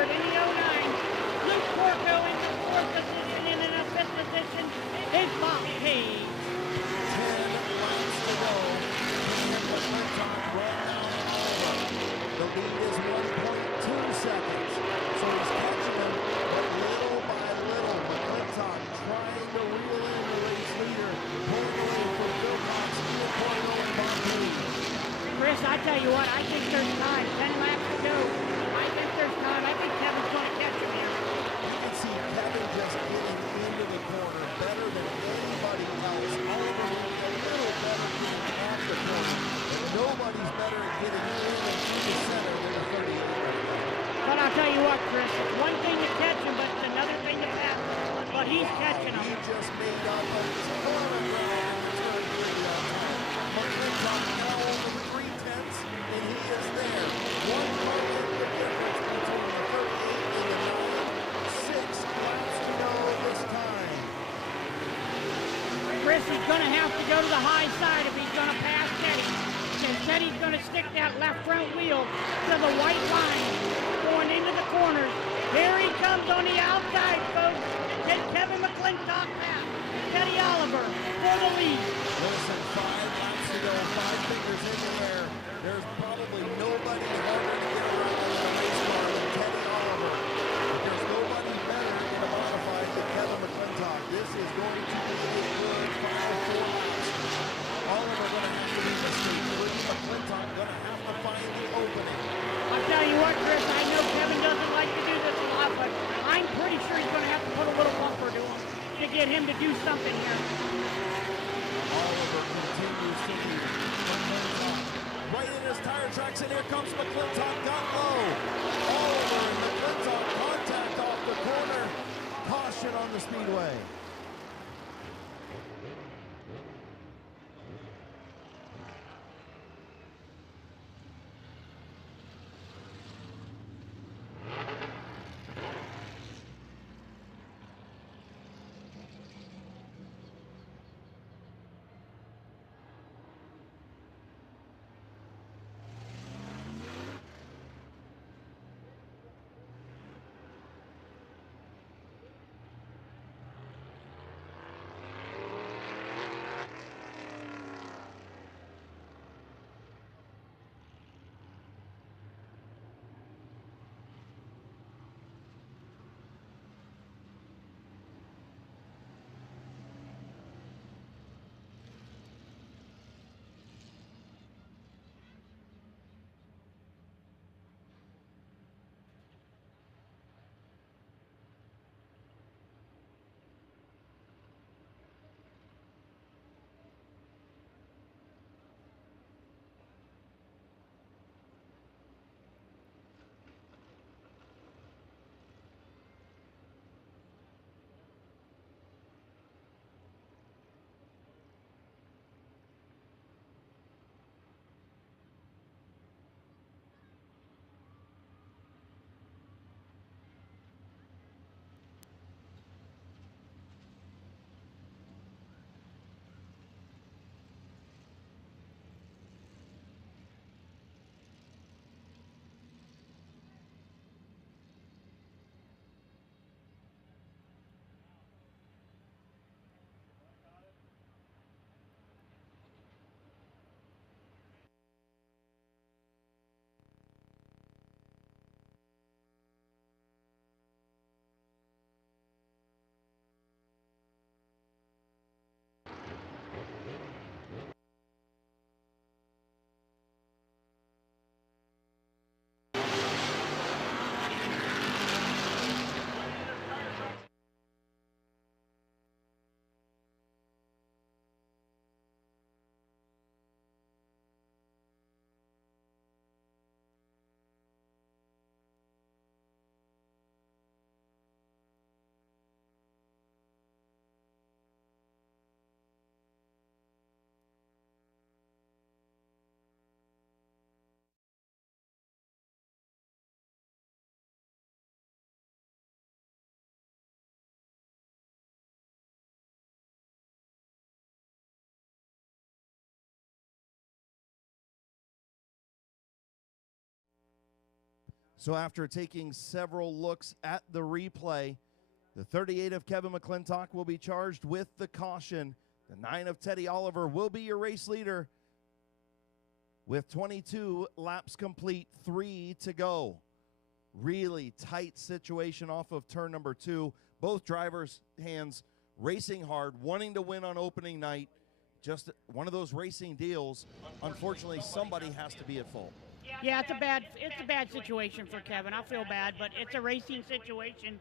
third in the 09. Luke Corco in the fourth position, and in the fifth position is Bobby Hayes. 10 laps to go. Ken McClintock run down Oliver. The lead is 1.2 seconds. So he's catching him, but little by little, McClintock trying to reel in the race leader, pulling away from Phil Cox, Ian Corno, and Bob Hayes. Chris, I tell you what, I think there's time. 10 laps to go. I think there's time. I think Kevin's going to catch him here. You can see Kevin just getting into the corner better than anybody else. Oliver moving a little better getting off the corner, but nobody's better at getting in and through the center than the 38 right now. But I'll tell you what, Chris, it's one thing to catch him, but it's another thing to pass him. But he's catching him. He just made up a ton of ground in the turn 3 on time. McClintock now over 3/10, and he is there. One car length of difference between the 38 and the 9. 6 laps to go this time. Chris is going to have to go to the high side if he's going to pass Teddy. And Teddy's going to stick that left front wheel to the white line going into the corners. Here he comes on the outside, folks. Get Kevin McClintock back. Teddy Oliver for the lead. Listen, 5 laps to go, 5 fingers in the air. There's probably nobody harder to get around in the race car than Teddy Oliver. But there's nobody better in a modified than Kevin McClintock. This is going to be a good final 4 laps. Oliver going to have to do the straight 3. McClintock going to have to find the opening. I'll tell you what, Chris, I know Kevin doesn't like to do this a lot, but I'm pretty sure he's going to have to put a little bumper to him to get him to do something here. Oliver continues to lead. McClintock right in his tire tracks, and here comes McClintock, got low. Oliver and McClintock contact off the corner. Caution on the speedway. So after taking several looks at the replay, the 38 of Kevin McClintock will be charged with the caution. The 9 of Teddy Oliver will be your race leader with 22 laps complete, 3 to go. Really tight situation off of turn number 2. Both drivers' hands racing hard, wanting to win on opening night. Just one of those racing deals. Unfortunately, somebody has to be at fault. Yeah, it's a bad situation for Kevin. I feel bad, but it's a racing situation.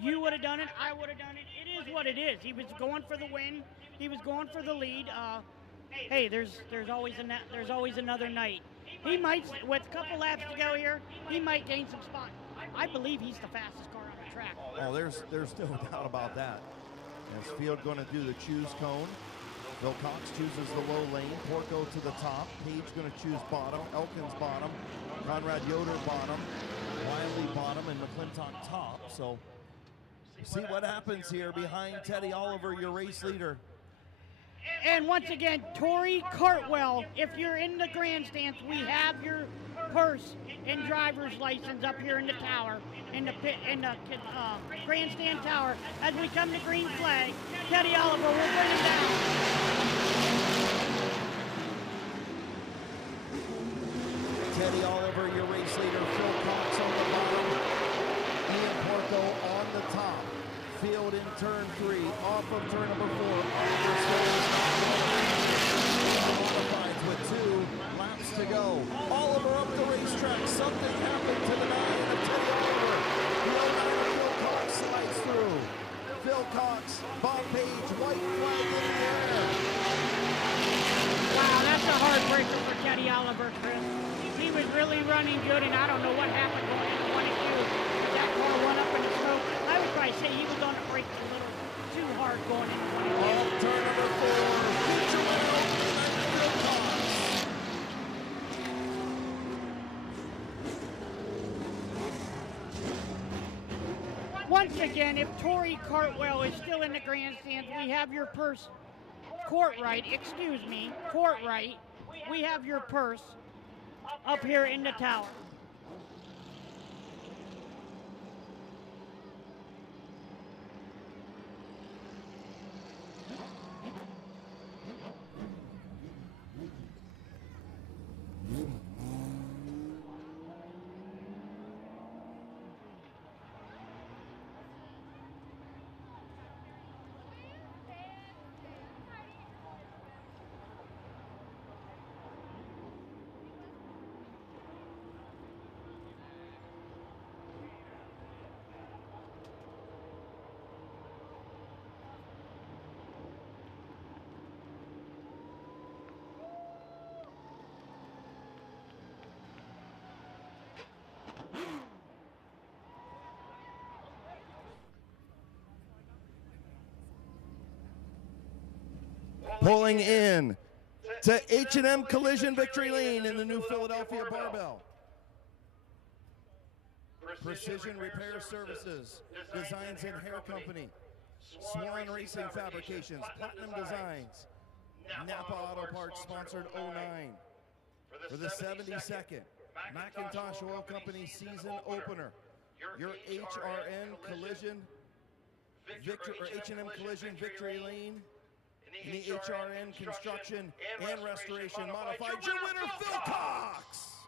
You would have done it. I would have done it. It is what it is. He was going for the win. He was going for the lead. Hey, there's always another night. He might, with a couple laps to go here, he might gain some spot. I believe he's the fastest car on the track. Oh, there's no doubt about that. As Field going to do the choose cone. Bill Cox chooses the low lane. Porco to the top. Page going to choose bottom. Elkins bottom. Conrad Yoder bottom. Wiley bottom, and McClintock top. So see what happens here behind Teddy Oliver, your race leader. And once again, Tori Cartwell, if you're in the grandstands, we have your purse and driver's license up here in the tower, in the grandstand tower. As we come to green flag, Teddy Oliver will bring him down. Teddy Oliver, your race leader. Phil Cox on the bottom. Ian Porco on the top. Field in turn 3, off of turn number 4. Oliver modifieds with 2 laps to go. Oliver up the racetrack. Something happened to the 9 of Teddy Oliver. The 09 of Phil Cox slides through. Phil Cox, Bob Page, white flag in the air. Wow, that's a heartbreaker for Teddy Oliver, Chris. He was really running good, and I don't know what happened going into 1 and 2. That car went up in the smoke. I would probably say he was on the brakes a little too hard going into 1 and 2. Off turn number 4, future winner, Phil Cox. Once again, if Tori Cartwell is still in the grandstands, we have your purse. Courtright, we have your purse up here in the tower. Pulling in to H&M Collision Victory Lane in the new Philadelphia Barbell. Precision Repair Services, Designs and Hair Company, Swan Racing Fabrications, Platinum Designs, Napa Auto Parts sponsored 09. For the 72nd Mcintosh Oil Company season opener, your HRN Collision, H&M Collision Victory Lane, in the HRN Construction and Restoration Modified, your winner, Phil Cox!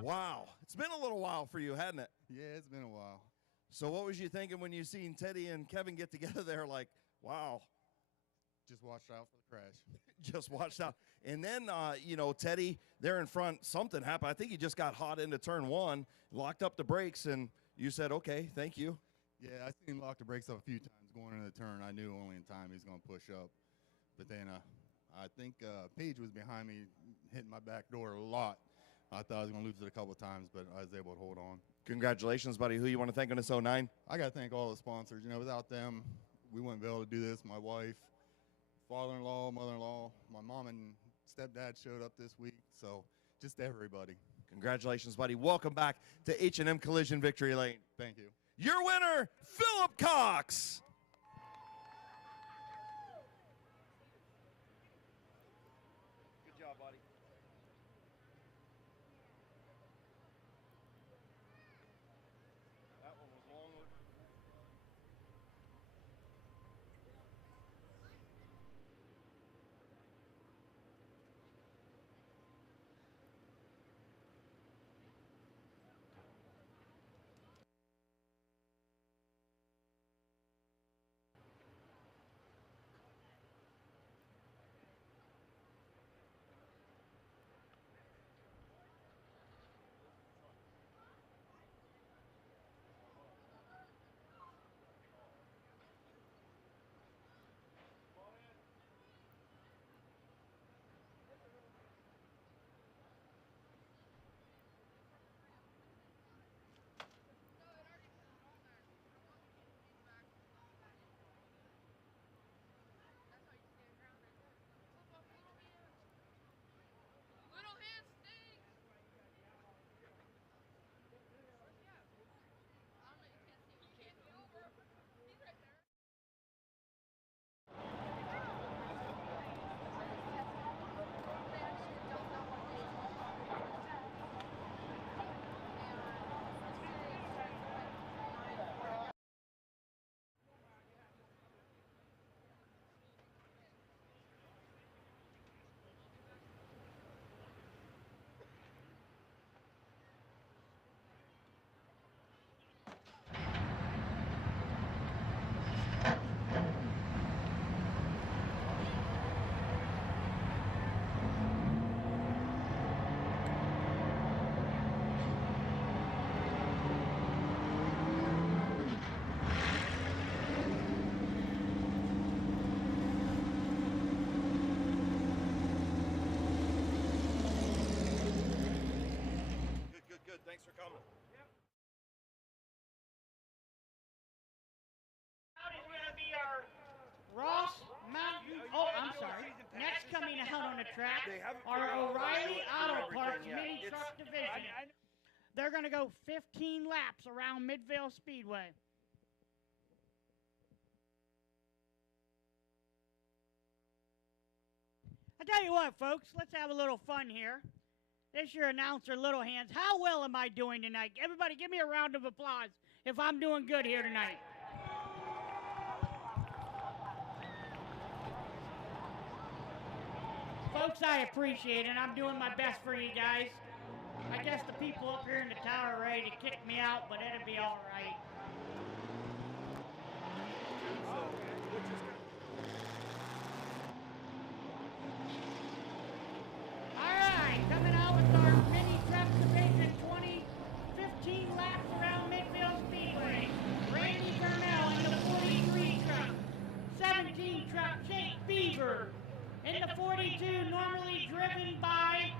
Wow, it's been a little while for you, hasn't it? Yeah, it's been a while. So what was you thinking when you seen Teddy and Kevin get together there? Like, wow. Just watched out for the crash. Just watched out. And then, Teddy there in front, something happened. I think he just got hot into turn 1, locked up the brakes, and you said, okay, thank you. Yeah, I seen him lock the brakes up a few times going into the turn. I knew only in time he was going to push up. But then I think Paige was behind me, hitting my back door a lot. I thought I was going to lose it a couple of times, but I was able to hold on. Congratulations, buddy. Who you want to thank on this 09? I got to thank all the sponsors. Without them, we wouldn't be able to do this. My wife, father-in-law, mother-in-law, my mom and stepdad showed up this week. So just everybody. Congratulations, buddy. Welcome back to H&M Collision Victory Lane. Thank you. Your winner, Philip Cox. Good job, buddy. the track They haven't are figured out O'Reilly how to Auto do Parts everything yet. Mini It's- Truck Division. They're going to go 15 laps around Midvale Speedway. I tell you what, folks, let's have a little fun here. This your announcer, Little Hands. How well am I doing tonight? Everybody, give me a round of applause if I'm doing good here tonight. Folks, I appreciate it. I'm doing my best for you guys. I guess the people up here in the tower are ready to kick me out, but it'll be all right. All right, coming out with our mini truck division 15 laps around Midvale Speedway. Randy Burnell in the 43 truck. 17 truck, Jake Beaver. In the 42, normally driven by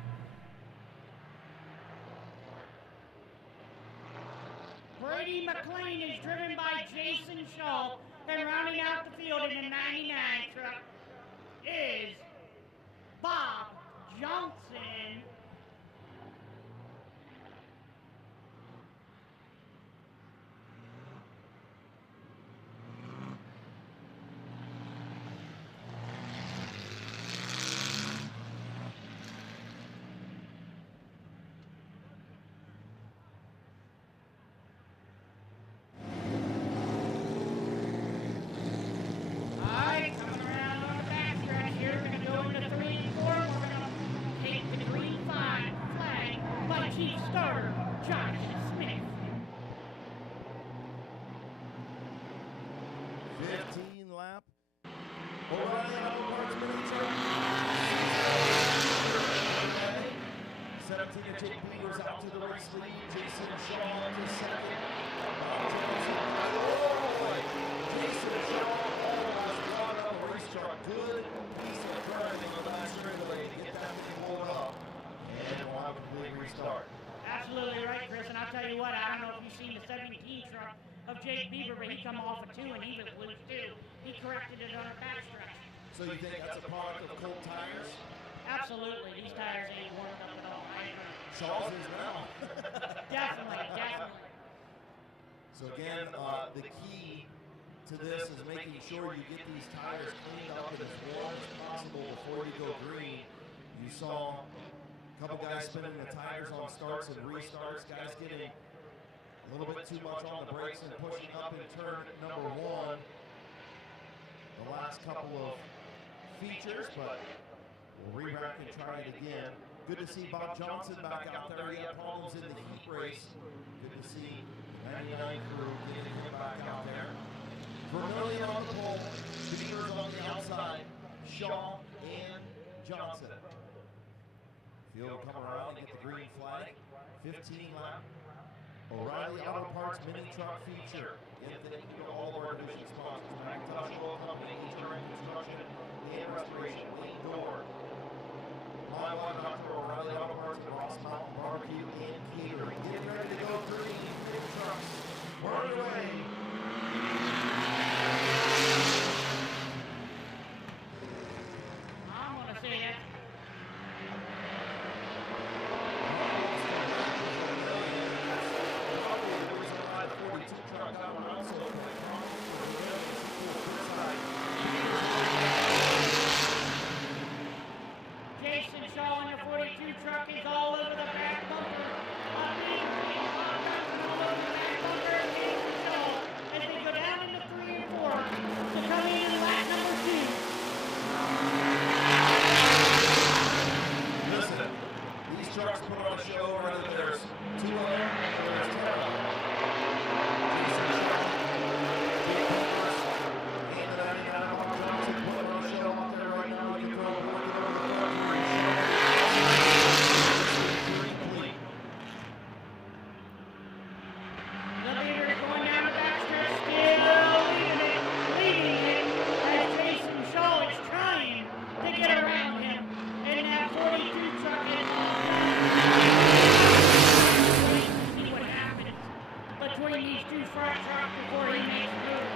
Brady McLean, is driven by Jason Shaw. And rounding out the field in the 99 truck is Bob Johnson. Alright, coming around on the backstretch here. We're going to go into 3 and 4. We're going to take the green flag by Chief Starter, Jonathan Smith. 15 lap. O'Reilly Auto Parts Mini Truck. 17 to Jake Beavers out to the race lead. Jason Shaw to second. Jason Shaw almost brought up a race truck. Good piece of driving on the last straightaway to get that thing pulled up. And we'll have a complete restart. Absolutely right, Chris. And I'll tell you what, I don't know if you've seen the 17 truck of Jake Beaver, but he come off a 2 and he was loose too. He corrected it on a backstretch. So you think that's a product of cold tires? Absolutely. These tires ain't warmed up at all. I agree. Shaw's is now. Definitely. So again, the key to this is making sure you get these tires cleaned up and as warm as possible before you go green. You saw a couple guys spinning the tires on starts and restarts, guys getting a little bit too much on the brakes and pushing up in turn number 1. The last couple of features, but we'll re-rack and try it again. Good to see Bob Johnson back out there. He had problems in the heat race. Good to see the 99 crew getting him back out there. Vermillion on the pole, Beavers on the outside, Shaw and Johnson. Field come around and get the green flag. 15 lap. O'Reilly Auto Parts Mini Truck Feature. Again, thank you to all of our division sponsors, Mcintosh Oil Company, HRN Construction and Restoration, Wayne Door, My Water Doctor, O'Reilly Auto Parts, and Ross Mountain Barbecue and Catering. Getting ready to go green, big trucks, burn away. I'm going to say that. Jason Shaw in the 42 truck is all over the back bumper. All over the back bumper. Jason Shaw as they go down into 3 and 4 to come in lap number 2. Listen, these trucks put on a show, whether there's 2 of them or there's 10 of them. Jason Shaw, big pumpers, and the 99 Bob Johnson putting on a show out there right now. You can throw a board over the front and green clean. The leader is going down the backstretch, still leading it as Jason Shaw is trying to get around him. And that 42 truck is waiting to see what happens between these 2 front trucks before he makes a move.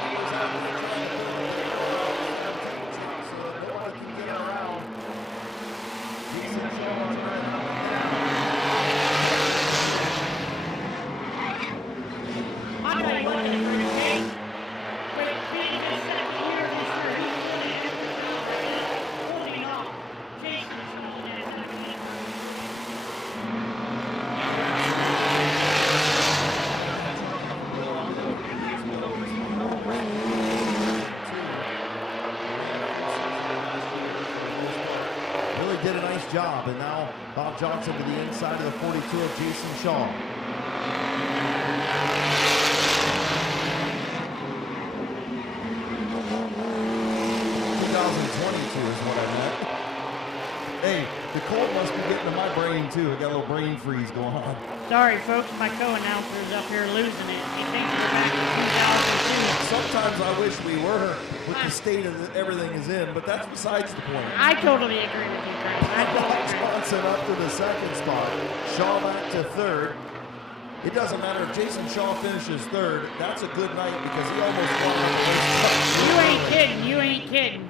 He was out there trying to put a big around the 17 truck so that nobody can get Bob Johnson to the inside of the 42 of Jason Shaw. Is what I meant. Hey, the cold must be getting to my brain too. I got a little brain freeze going on. Sorry, folks, my co-announcer's up here losing it. He thinks we're back in 2002. Sometimes I wish we were with the state of everything is in, but that's besides the point. I totally agree with you, Chris. Bob Johnson up to the second spot. Shaw back to third. It doesn't matter if Jason Shaw finishes third. That's a good night because he almost won the race. You ain't kidding. You ain't kidding.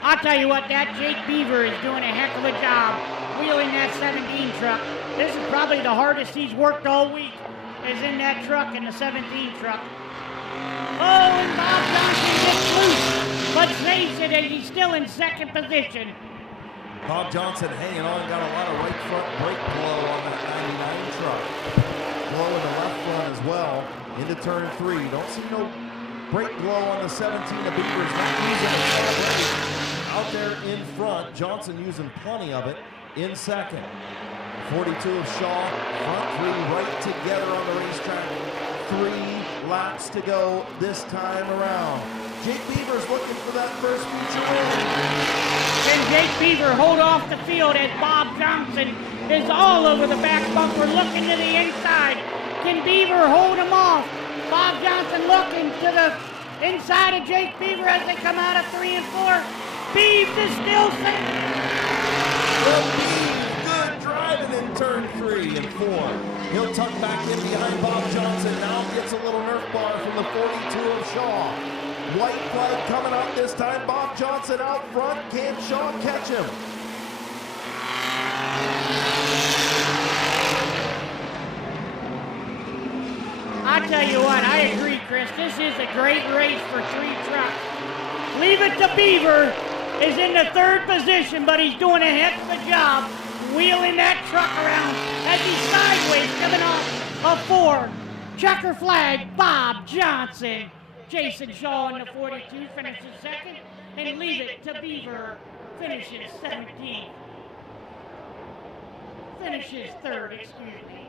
I'll tell you what, that Jake Beaver is doing a heck of a job wheeling that 17 truck. This is probably the hardest he's worked all week, is in that truck, in the 17 truck. Oh, and Bob Johnson gets loose, but saves it, and he's still in second position. Bob Johnson hanging on, got a lot of right front brake blow on that 99 truck. Blow in the left front as well, into turn 3. Don't see no brake blow on the 17 of Beavers, not using a full brake. Out there in front, Johnson using plenty of it in second. 42 of Shaw, front 3 right together on the racetrack. 3 laps to go this time around. Jake Beaver's looking for that first feature win. Can Jake Beaver hold off the field as Bob Johnson is all over the back bumper looking to the inside? Can Beaver hold him off? Bob Johnson looking to the inside of Jake Beaver as they come out of 3 and 4. Beaver is still second. Well, Beaver, good driving in turn 3 and 4. He'll tuck back in behind Bob Johnson. Now gets a little Nerf bar from the 42 of Shaw. White flag coming out this time. Bob Johnson out front. Can Shaw catch him? I tell you what, I agree, Chris. This is a great race for 3 trucks. Leave it to Beaver. Is in the 3rd position, but he's doing a heck of a job wheeling that truck around as he's sideways coming off a 4. Checker flag, Bob Johnson. Jason Shaw in the 42 finishes 2nd, and leave it to Beaver finishes 17th. Finishes 3rd, excuse me.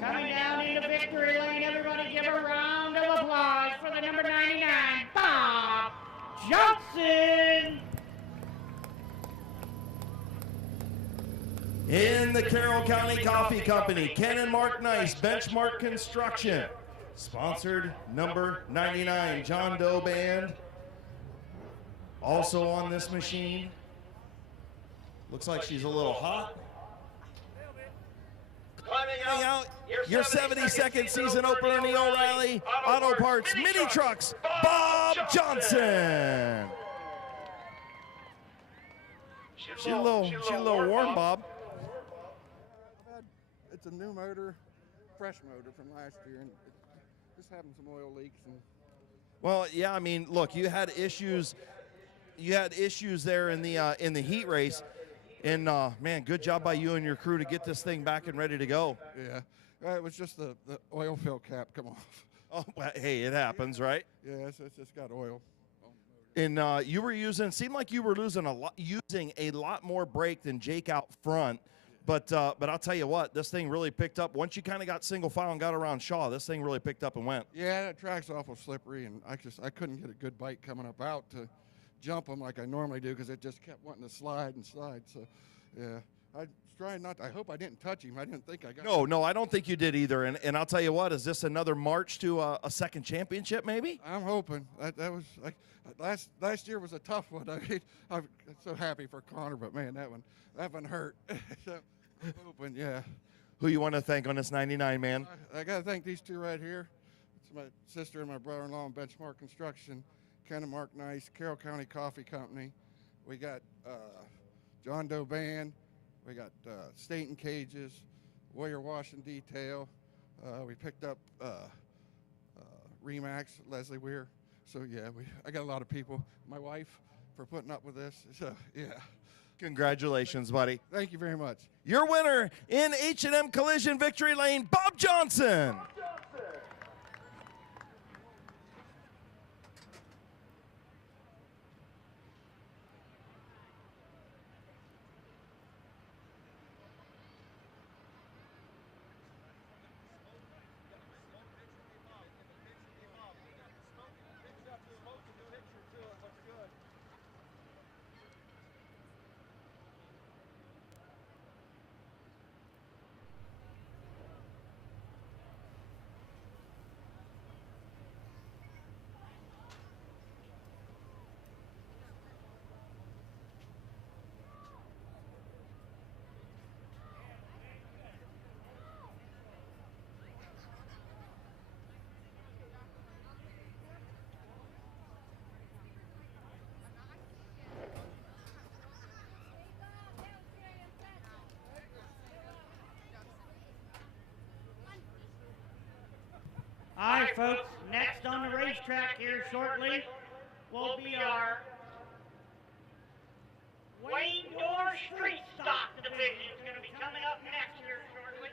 Coming down into victory lane, everybody give a round of applause for the number 99, Bob Johnson. In the Carroll County Coffee Company, Ken and Mark Nice, Benchmark Construction. Sponsored number 99, John Doe Band. Also on this machine. Looks like she's a little hot. Climbing out your 72nd season opener in the O'Reilly Auto Parts Mini Trucks, Bob Johnson. She's a little warm, Bob. It's a new motor, fresh motor from last year, and just having some oil leaks. And well, yeah, I mean, look, you had issues there in the heat race. And, man, good job by you and your crew to get this thing back and ready to go. Yeah. It was just the oil fill cap come off. Oh, well, hey, it happens, right? Yeah, it's just got oil. And you were seemed like you were using a lot more brake than Jake out front. But I'll tell you what, this thing really picked up. Once you kind of got single file and got around Shaw, this thing really picked up and went. Yeah, that track's awful slippery, and I couldn't get a good bite coming up out to jump them like I normally do because it just kept wanting to slide and slide. So, yeah, I trying not to, I hope I didn't touch him. I didn't think I got No, I don't think you did either. And I'll tell you what, is this another march to a second championship maybe? I'm hoping. That was like last year was a tough one. I mean, I'm so happy for Connor, but man, that one hurt. So I'm hoping, yeah. Who you want to thank on this 99, man? I got to thank these two right here. It's my sister and my brother-in-law in Benchmark Construction, Ken and Mark Nice, Carroll County Coffee Company. We got John Doe Band. We got Staten Cages, Warrior Wash and Detail. We picked up Remax, Leslie Weir. So, yeah, I got a lot of people. My wife for putting up with this. So, yeah. Congratulations, buddy. Thank you very much. Your winner in H&M Collision Victory Lane, Bob Johnson. All right, folks, next on the racetrack here shortly will be our Wayne Door Street Stock Division. It's going to be coming up next here shortly.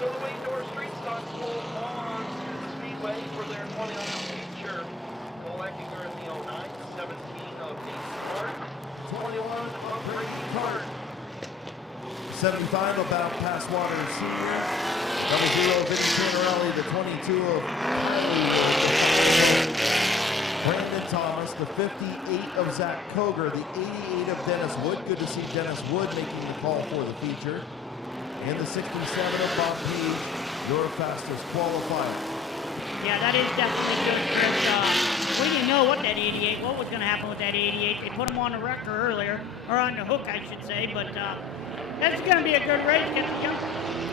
So the Wayne Door Street Stocks pull on to the speedway for their 20 feature, collecting their 21 of Brady Cart. 75 of Bob Passwater Sr. Number 0, Vinny Tannerelli, the 22 of Brandon Thomas, the 58 of Zach Koger, the 88 of Dennis Wood. Good to see Dennis Wood making the call for the feature. And the 67 of Bob Page, your fastest qualifier. Yeah, that is definitely good, Chris. We didn't know what was going to happen with that 88. They put him on the wrecker earlier, or on the hook, I should say, but that's going to be a good race.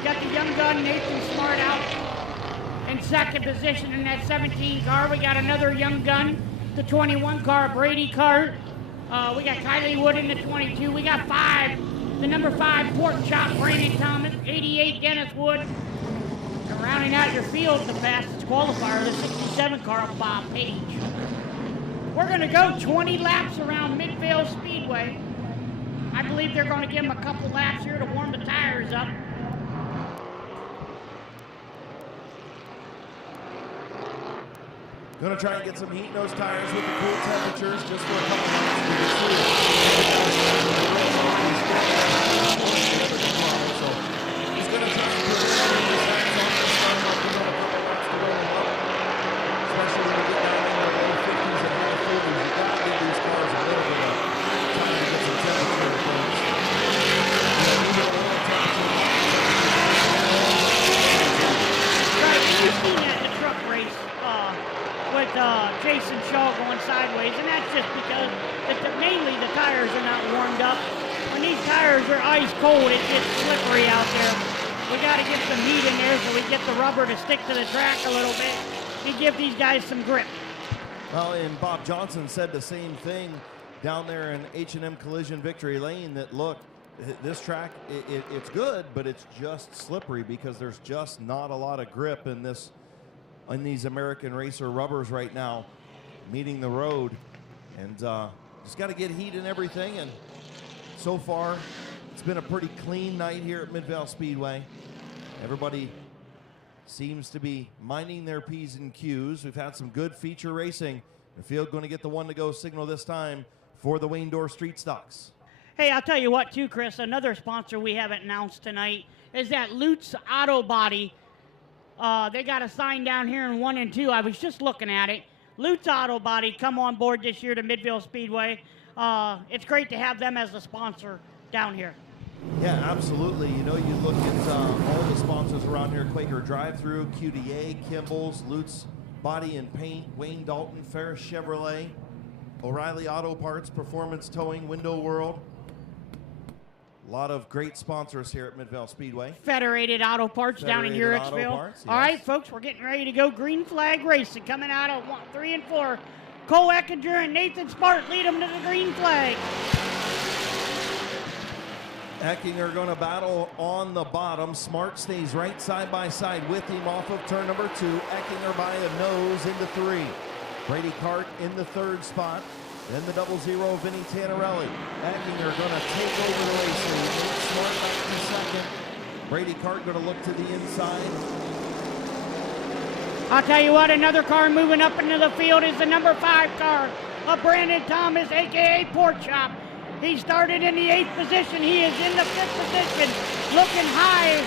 Got the young gun, Nathan Smart, out in second position in that 17 car. We got another young gun, the 21 car, Brady Cart. We got Kylie Wood in the 22. We got the number 5 Pork Chop, Brandon Thomas, 88 Dennis Wood. And rounding out your field, the fastest qualifier, the 67 car, Bob Page. We're going to go 20 laps around Midvale Speedway. I believe they're going to give them a couple laps here to warm the tires up. Going to try and get some heat in those tires with the cool temperatures just for a couple minutes. So he's going to try and put his hands on the start up. We're going to couple laps to go up. Especially when we get down in the low 50s and high 40s. You've got to give these cars a little bit of time to get some temperature things. Right, you've seen that in the truck race with Jason Shaw going sideways, and that's just because mainly the tires are not warmed up. When these tires are ice cold, it gets slippery out there. We got to get some heat in there so we get the rubber to stick to the track a little bit and give these guys some grip. Well, and Bob Johnson said the same thing down there in H&M Collision Victory Lane, that look, this track, it's good, but it's just slippery because there's just not a lot of grip in these American Racer rubbers right now, meeting the road. And just got to get heat and everything. And so far, it's been a pretty clean night here at Midvale Speedway. Everybody seems to be minding their P's and Q's. We've had some good feature racing. The field going to get the one to go signal this time for the Wayne Door Street Stocks. Hey, I'll tell you what, too, Chris, another sponsor we haven't announced tonight is that Lutz Auto Body. They got a sign down here in 1 and 2. I was just looking at it. Lutz Auto Body come on board this year to Midvale Speedway. It's great to have them as a sponsor down here. Yeah, absolutely. You know, you look at all the sponsors around here: Quaker Drive-Thru, QDA, Kimball's, Lutz Body and Paint, Wayne Dalton, Ferris Chevrolet, O'Reilly Auto Parts, Performance Towing, Window World. A lot of great sponsors here at Midvale Speedway. Federated Auto Parts down in Urixville. Parts, yes. All right, folks, we're getting ready to go green flag racing. Coming out of 3 and 4. Cole Eckinger and Nathan Smart lead them to the green flag. Eckinger going to battle on the bottom. Smart stays right side by side with him off of turn number 2. Eckinger by a nose into 3. Brady Cart in the 3rd spot. Then the 00 Vinny Tannerelli. Eckinger going to take over the race lead. Smart back to 2nd. Brady Cart going to look to the inside. I'll tell you what, another car moving up into the field is the number 5 car of Brandon Thomas, a.k.a. Pork Chop. He started in the 8th position. He is in the 5th position, looking high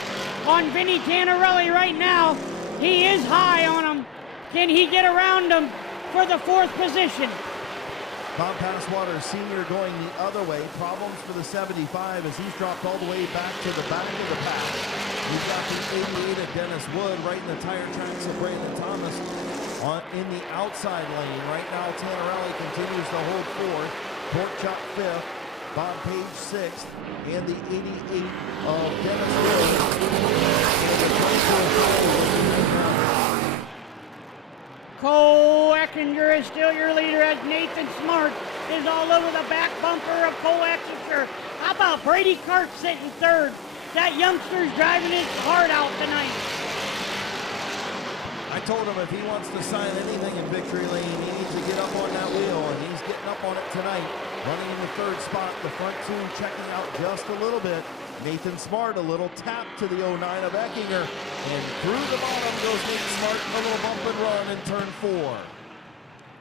on Vinny Tannerelli right now. He is high on him. Can he get around him for the 4th position? Bob Passwater Sr. going the other way. Problems for the 75 as he's dropped all the way back to the back of the pack. We've got the 88 of Dennis Wood right in the tire tracks of Brandon Thomas in the outside lane. Right now, Tannerelli continues to hold 4th. Pork Chop 5th. Bob Page 6th. And the 88 of Dennis Wood. Cole Eckinger is still your leader as Nathan Smart is all over the back bumper of Cole Eckinger. How about Brady Cart sitting 3rd? That youngster's driving his heart out tonight. I told him if he wants to sign anything in Victory Lane, he needs to get up on that wheel, and he's getting up on it tonight. Running in the 3rd spot, the front 2 checking out just a little bit. Nathan Smart, a little tap to the 09 of Eckinger, and through the bottom goes Nathan Smart, a little bump and run in turn 4.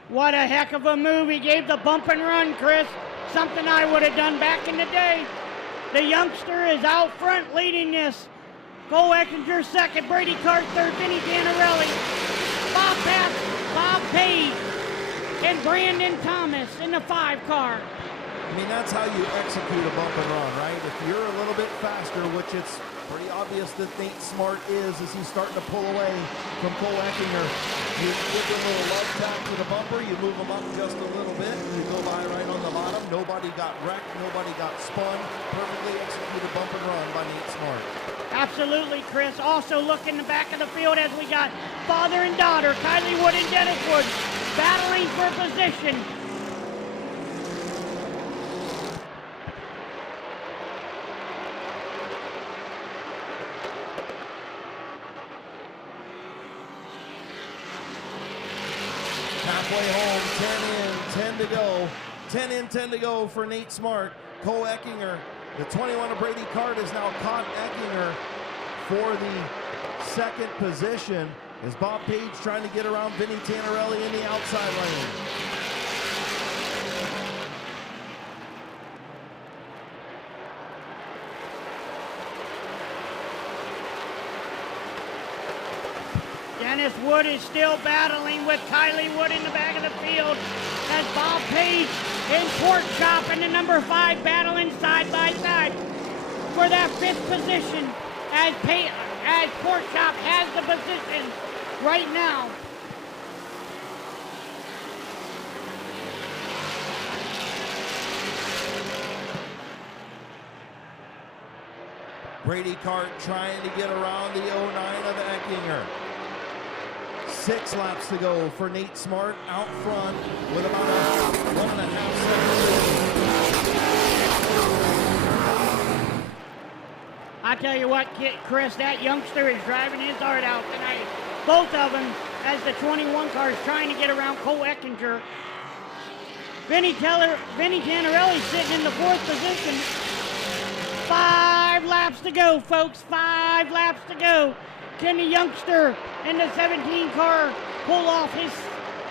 What a heck of a move. He gave the bump and run, Chris. Something I would have done back in the day. The youngster is out front leading this. Cole Eckinger second, Brady Cart third, Vinny Danarelli, Bob Papp, Bob Page, and Brandon Thomas in the 5 car. I mean, that's how you execute a bump and run, right? If you're a little bit faster, which it's pretty obvious that Nate Smart is as he's starting to pull away from Cole Eckinger. You give him a little love tap to the bumper, you move him up just a little bit, you go by right on the bottom. Nobody got wrecked, nobody got spun. Perfectly executed bump and run by Nate Smart. Absolutely, Chris. Also look in the back of the field as we got father and daughter, Kylie Wood and Dennis Wood, battling for position. Halfway home, 10 in, 10 to go. 10 in, 10 to go for Nate Smart. Cole Eckinger, the 21 of Brady Cart has now caught Eckinger for the second position as Bob Page trying to get around Vinny Tanarelli in the outside lane. Dennis Wood is still battling with Kylie Wood in the back of the field as Bob Page and Pork Chop and the number 5 battling side by side for that 5th position as Pork Chop has the position right now. Brady Cart trying to get around the 09 of Eckinger. 6 laps to go for Nate Smart out front with about a 1.5 seconds. I tell you what, Chris, that youngster is driving his heart out tonight. Both of them as the 21 car is trying to get around Cole Eckinger. Vinny Tanarelli sitting in the 4th position. 5 laps to go, folks. 5 laps to go. Can the youngster in the 17 car pull off his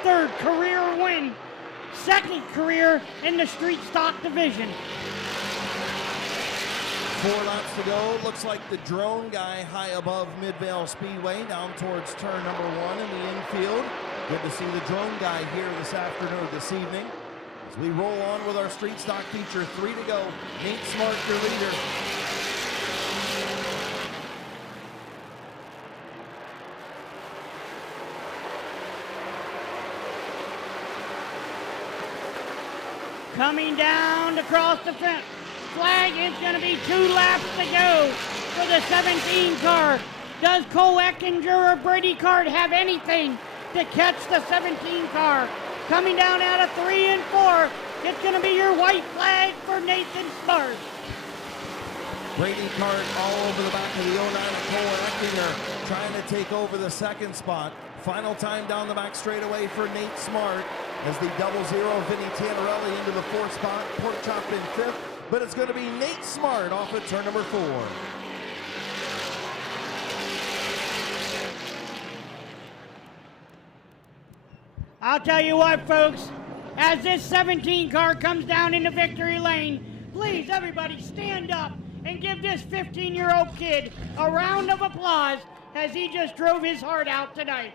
3rd career win? 2nd career in the street stock division. 4 laps to go. Looks like the drone guy high above Midvale Speedway down towards turn number 1 in the infield. Good to see the drone guy here this afternoon, this evening. As we roll on with our street stock feature, 3 to go. Nate Smart, your leader. Coming down to cross the flag, it's going to be 2 laps to go for the 17 car. Does Cole Eckinger or Brady Cart have anything to catch the 17 car? Coming down out of 3 and 4, it's going to be your white flag for Nathan Smart. Brady Cart all over the back of the 09 of Cole Eckinger, trying to take over the 2nd spot. Final time down the back straightaway for Nate Smart as the 00 Vinny Tanarelli into the 4th spot. Pork Chop in 5th, but it's going to be Nate Smart off at turn number 4. I'll tell you what, folks, as this 17 car comes down into victory lane, please, everybody, stand up and give this 15-year-old kid a round of applause as he just drove his heart out tonight.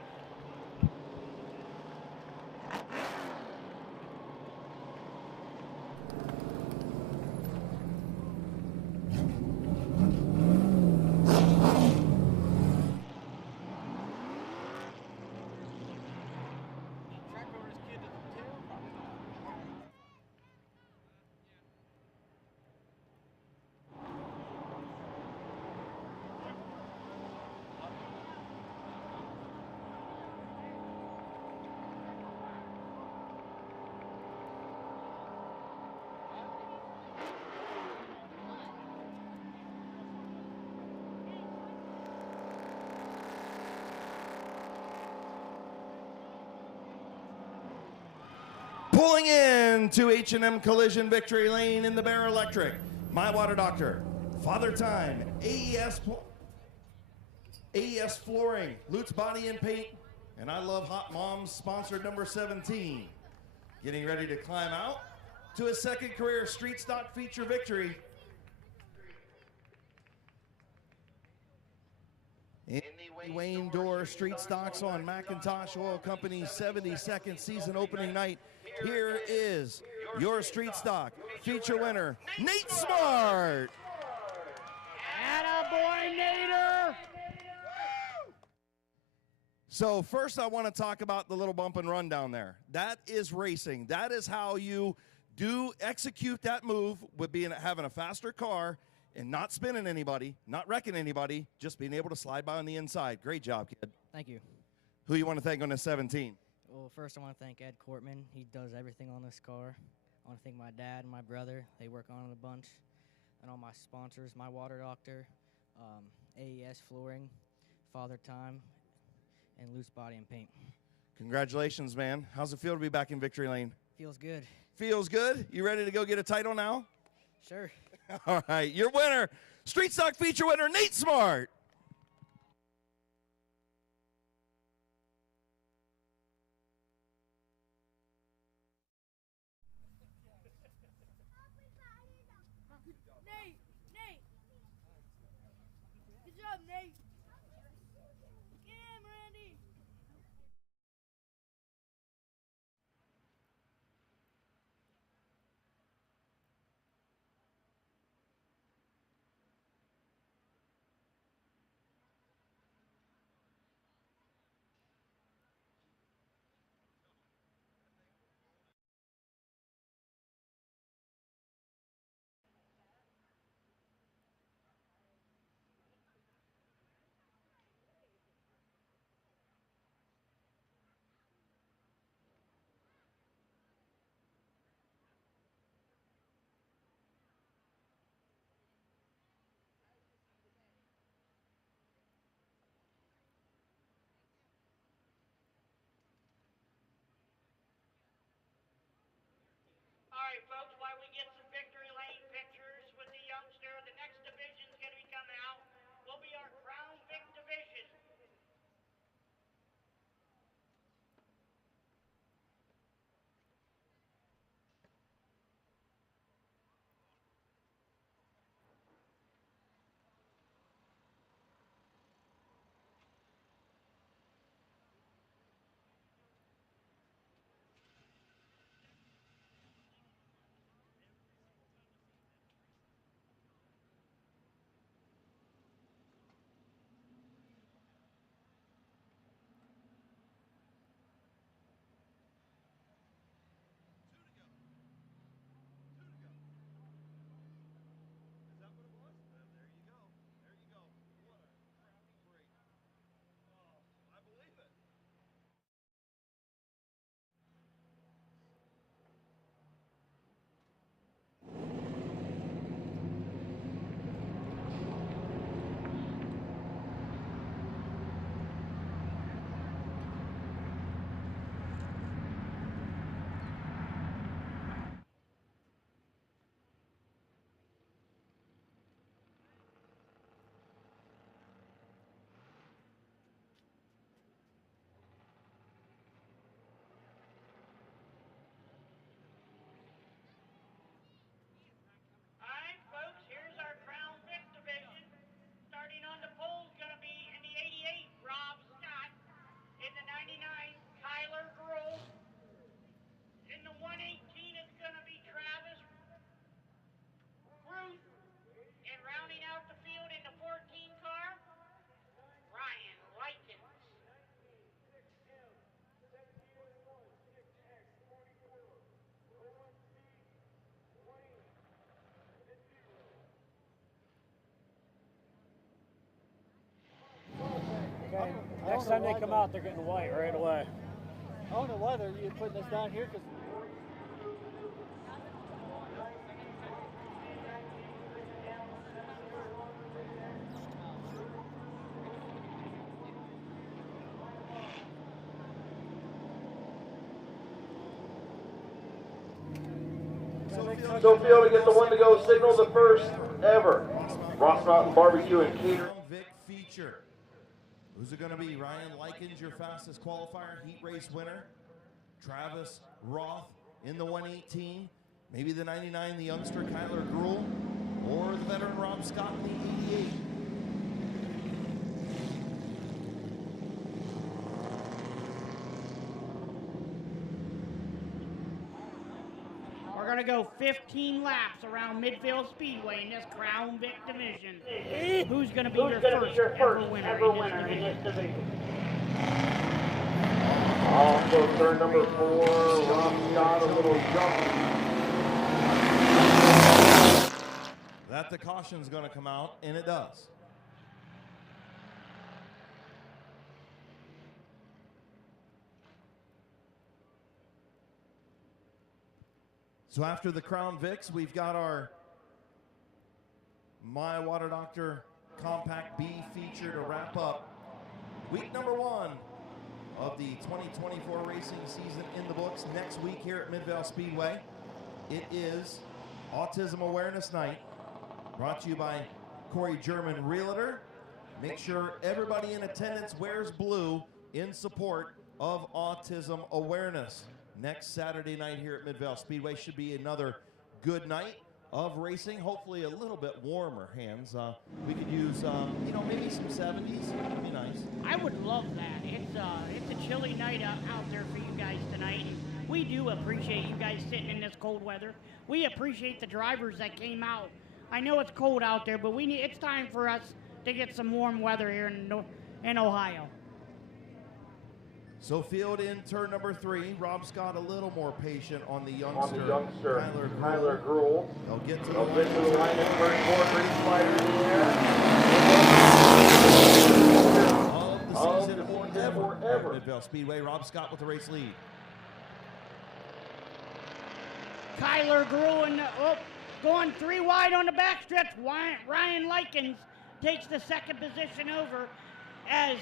Pulling in to H&M Collision Victory Lane in the Bear Electric, My Water Doctor, Father Time, AES Flooring, Lutz Body and Paint, and I Love Hot Moms, sponsored number 17. Getting ready to climb out to his second career street stock feature victory. In the Wayne Door Street Stocks on Mcintosh Oil Company's 72nd season opening night, here is your street stock feature winner, Nate Smart. Attaboy, Nader! So first I want to talk about the little bump and run down there. That is racing. That is how you do execute that move with having a faster car and not spinning anybody, not wrecking anybody, just being able to slide by on the inside. Great job, kid. Thank you. Who you want to thank on this 17? Well, first I want to thank Ed Cortman. He does everything on this car. I want to thank my dad and my brother. They work on it a bunch. And all my sponsors, My Water Doctor, AES Flooring, Father Time, and Loose Body and Paint. Congratulations, man. How's it feel to be back in victory lane? Feels good. Feels good? You ready to go get a title now? Sure. All right, your winner, Street Stock feature winner, Nate Smart. Nate! Good job, Nate! Get him, Randy! All right, folks, while we get some victory lane pictures with the youngster, the next division's going to be coming out. Will be our Crown Vic division. Okay. Next time they come out, they're getting white right away. I don't know why they're putting this down here because. So Field to get the one to go signal, the first ever Ross Mountain Barbecue and Catering. Vic feature. Who's it going to be? Ryan Likens, your fastest qualifier, heat race winner. Travis Roth in the 118. Maybe the 99, the youngster Kyler Gruhl, or the veteran Rob Scott in the 88. We're going to go 15 laps around Midfield Speedway in this Crown Vic division. Who's going to be your first ever winner in this division? Also, turn number 4, Rob Scott, a little jump. That the caution's going to come out, and it does. So after the Crown Vics, we've got our My Water Doctor Compact B feature to wrap up week number 1 of the 2024 racing season in the books. Next week here at Midvale Speedway, it is Autism Awareness Night, brought to you by Corey German Realtor. Make sure everybody in attendance wears blue in support of autism awareness. Next Saturday night here at Midvale Speedway should be another good night of racing. Hopefully a little bit warmer, Hands. We could use, maybe some 70s. That'd be nice. I would love that. It's a chilly night out there for you guys tonight. We do appreciate you guys sitting in this cold weather. We appreciate the drivers that came out. I know it's cold out there, but it's time for us to get some warm weather here in Ohio. So field in turn number 3. Rob Scott a little more patient on the youngster Kyler Gruhl. They'll get to the line in first 4, green slider in the air. Of the season forever. Midvale Speedway, Rob Scott with the race lead. Kyler Gruhl going 3 wide on the backstretch. Ryan Likens takes the second position over as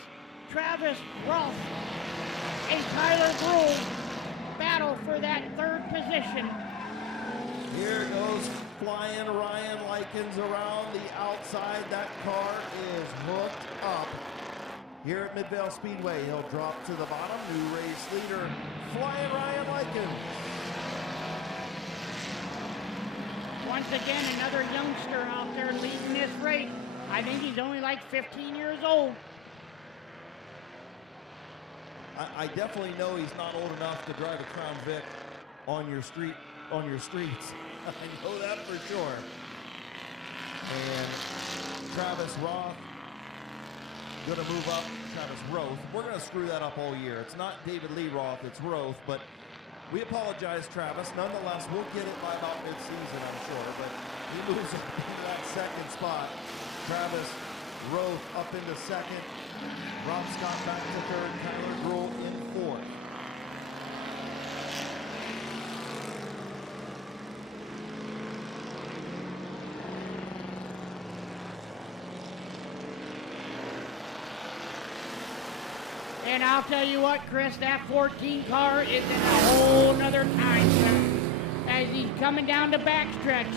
Travis Ross and Kyler Gruhl battle for that third position. Here goes flying Ryan Likens around the outside. That car is hooked up. Here at Midvale Speedway, he'll drop to the bottom. New race leader, flying Ryan Likens. Once again, another youngster out there leading this race. I think he's only like 15 years old. I definitely know he's not old enough to drive a Crown Vic on your streets. I know that for sure. And Travis Roth gonna move up. Travis Roth. We're gonna screw that up all year. It's not David Lee Roth, it's Roth, but we apologize, Travis. Nonetheless, we'll get it by about mid-season, I'm sure, but he moves up into that second spot. Travis Roth up into second. Rob Scott back to third. Kyler Gruhl in fourth. And I'll tell you what, Chris, that 14 car is in a whole nother time zone as he's coming down the backstretch.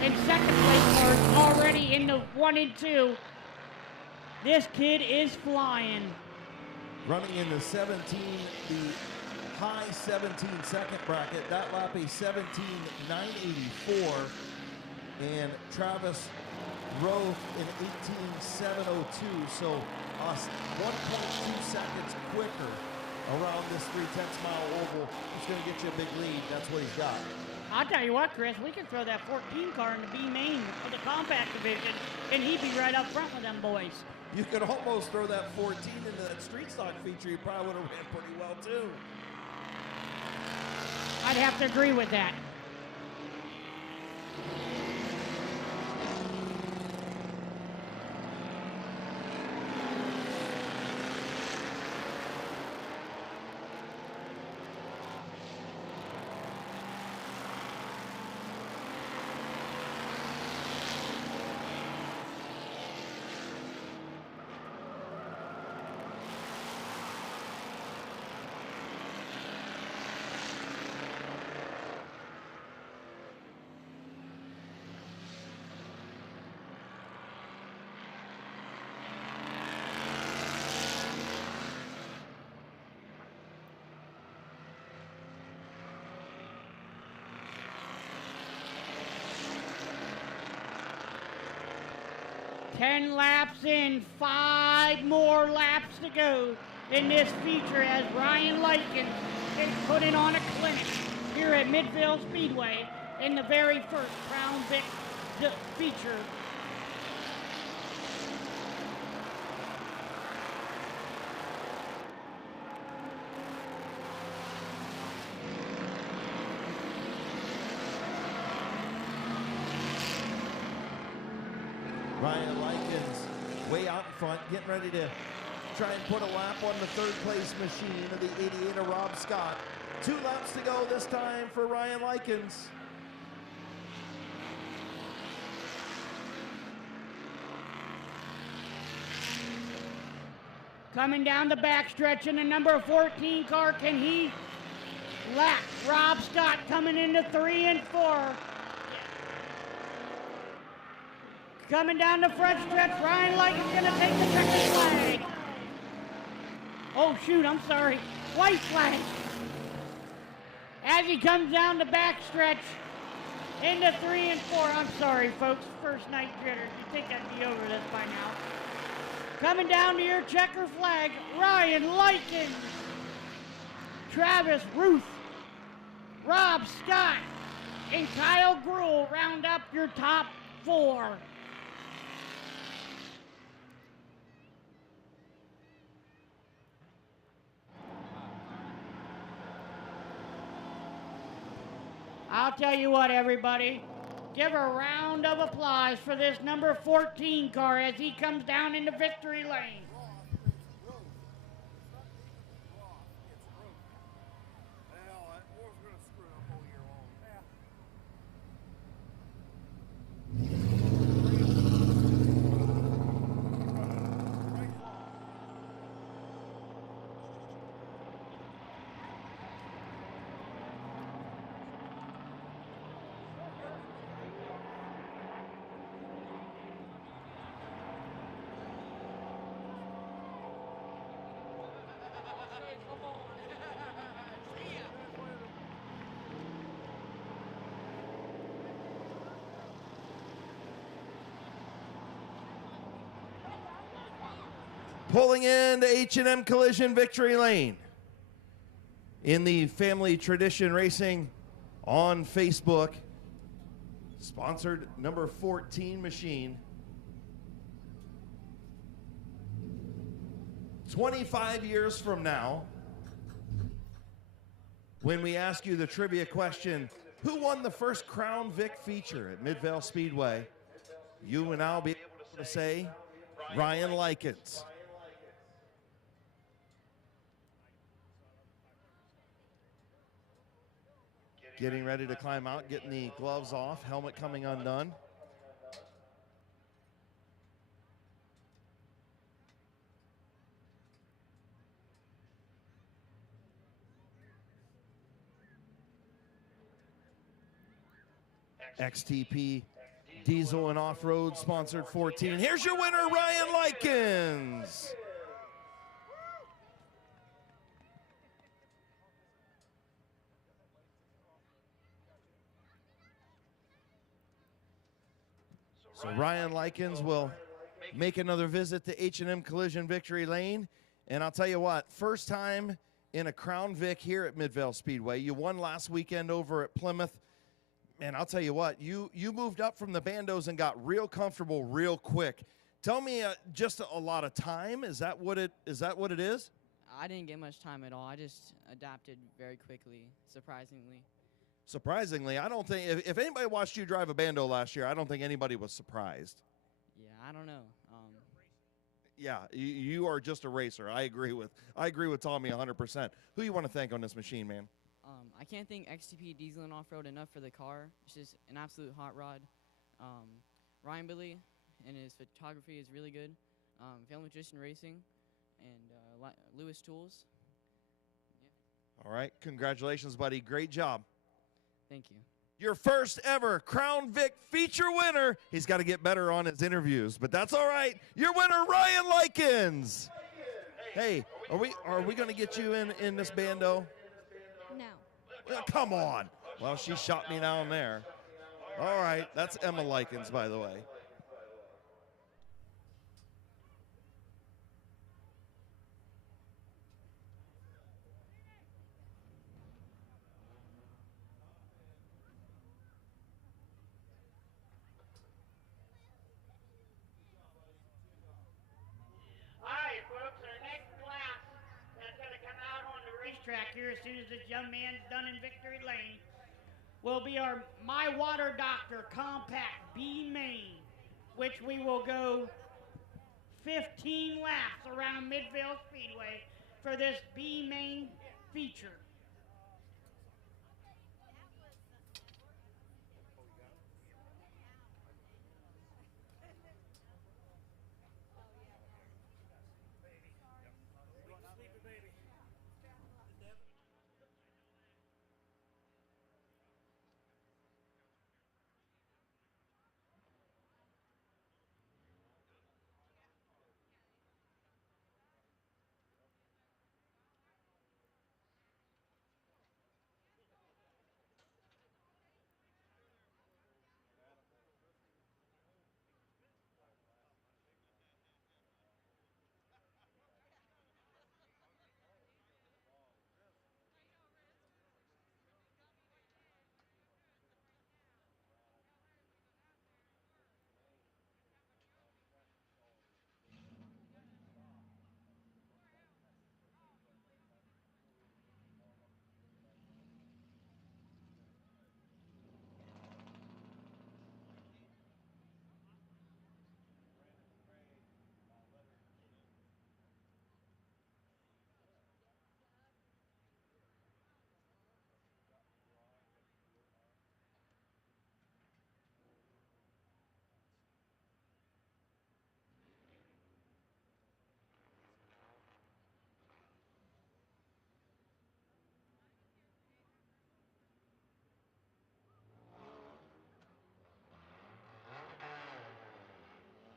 And second place cars already in the 1 and 2. This kid is flying. Running in the 17, the high 17 second bracket. That lap a 17.984. And Travis Roth in 18.702. So us 1.2 seconds quicker around this 3/10 mile oval. He's going to get you a big lead. That's what he's got. I'll tell you what, Chris, we can throw that 14 car in the B main of the compact division, and he'd be right up front with them boys. You could almost throw that 14 into that street stock feature. You probably would have ran pretty well, too. I'd have to agree with that. 10 laps in, 5 more laps to go in this feature as Ryan Likens is putting on a clinic here at Mid-Vid Speedway in the very first Crown Vic feature. Ryan Likens way out in front, getting ready to try and put a lap on the third place machine of the 88 of Rob Scott. 2 laps to go this time for Ryan Likens. Coming down the backstretch in the number 14 car, can he lap Rob Scott coming into 3 and 4? Coming down the front stretch, Ryan Likens gonna take the checkered flag. Oh shoot, I'm sorry, white flag. As he comes down the backstretch into 3 and 4. I'm sorry folks, first night jitters. You think I'd be over this by now. Coming down to your checker flag, Ryan Likens, Travis Ruth, Rob Scott, and Kyle Gruhl round up your top 4. I'll tell you what, everybody. Give a round of applause for this number 14 car as he comes down into victory lane. Pulling into H&M Collision victory lane in the Family Tradition Racing on Facebook, sponsored number 14 machine. 25 years from now, when we ask you the trivia question, who won the first Crown Vic feature at Mid-Vid Speedway, you and I'll be able to say Ryan Likens. Getting ready to climb out, getting the gloves off, helmet coming undone. XTP Diesel and Off-Road sponsored 14. Here's your winner, Ryan Likens. So Ryan Likens will make another visit to H&M Collision victory lane. And I'll tell you what, first time in a Crown Vic here at Mid-Vid Speedway. You won last weekend over at Plymouth. And I'll tell you what, you moved up from the bandos and got real comfortable real quick. Tell me just a lot of time. Is that what it is? I didn't get much time at all. I just adapted very quickly, surprisingly. Surprisingly, I don't think, if anybody watched you drive a bando last year, I don't think anybody was surprised. Yeah, I don't know. Yeah, you are just a racer. I agree with Tommy 100%. Who you want to thank on this machine, man? I can't thank XTP Diesel and Off-Road enough for the car. It's just an absolute hot rod. Ryan Billy and his photography is really good. Family Tradition Racing and Lewis Tools. Yeah. All right, congratulations, buddy. Great job. Thank you. Your first ever Crown Vic feature winner. He's got to get better on his interviews, but that's all right. Your winner, Ryan Likens. Hey, are we going to get you in this bando? No. Well, come on. Well, she shot me down there. All right, that's Emma Likens, by the way. here as soon as this young man's done in victory lane will be our My Water Doctor Compact B Main, which we will go 15 laps around Midvale Speedway for this B Main feature.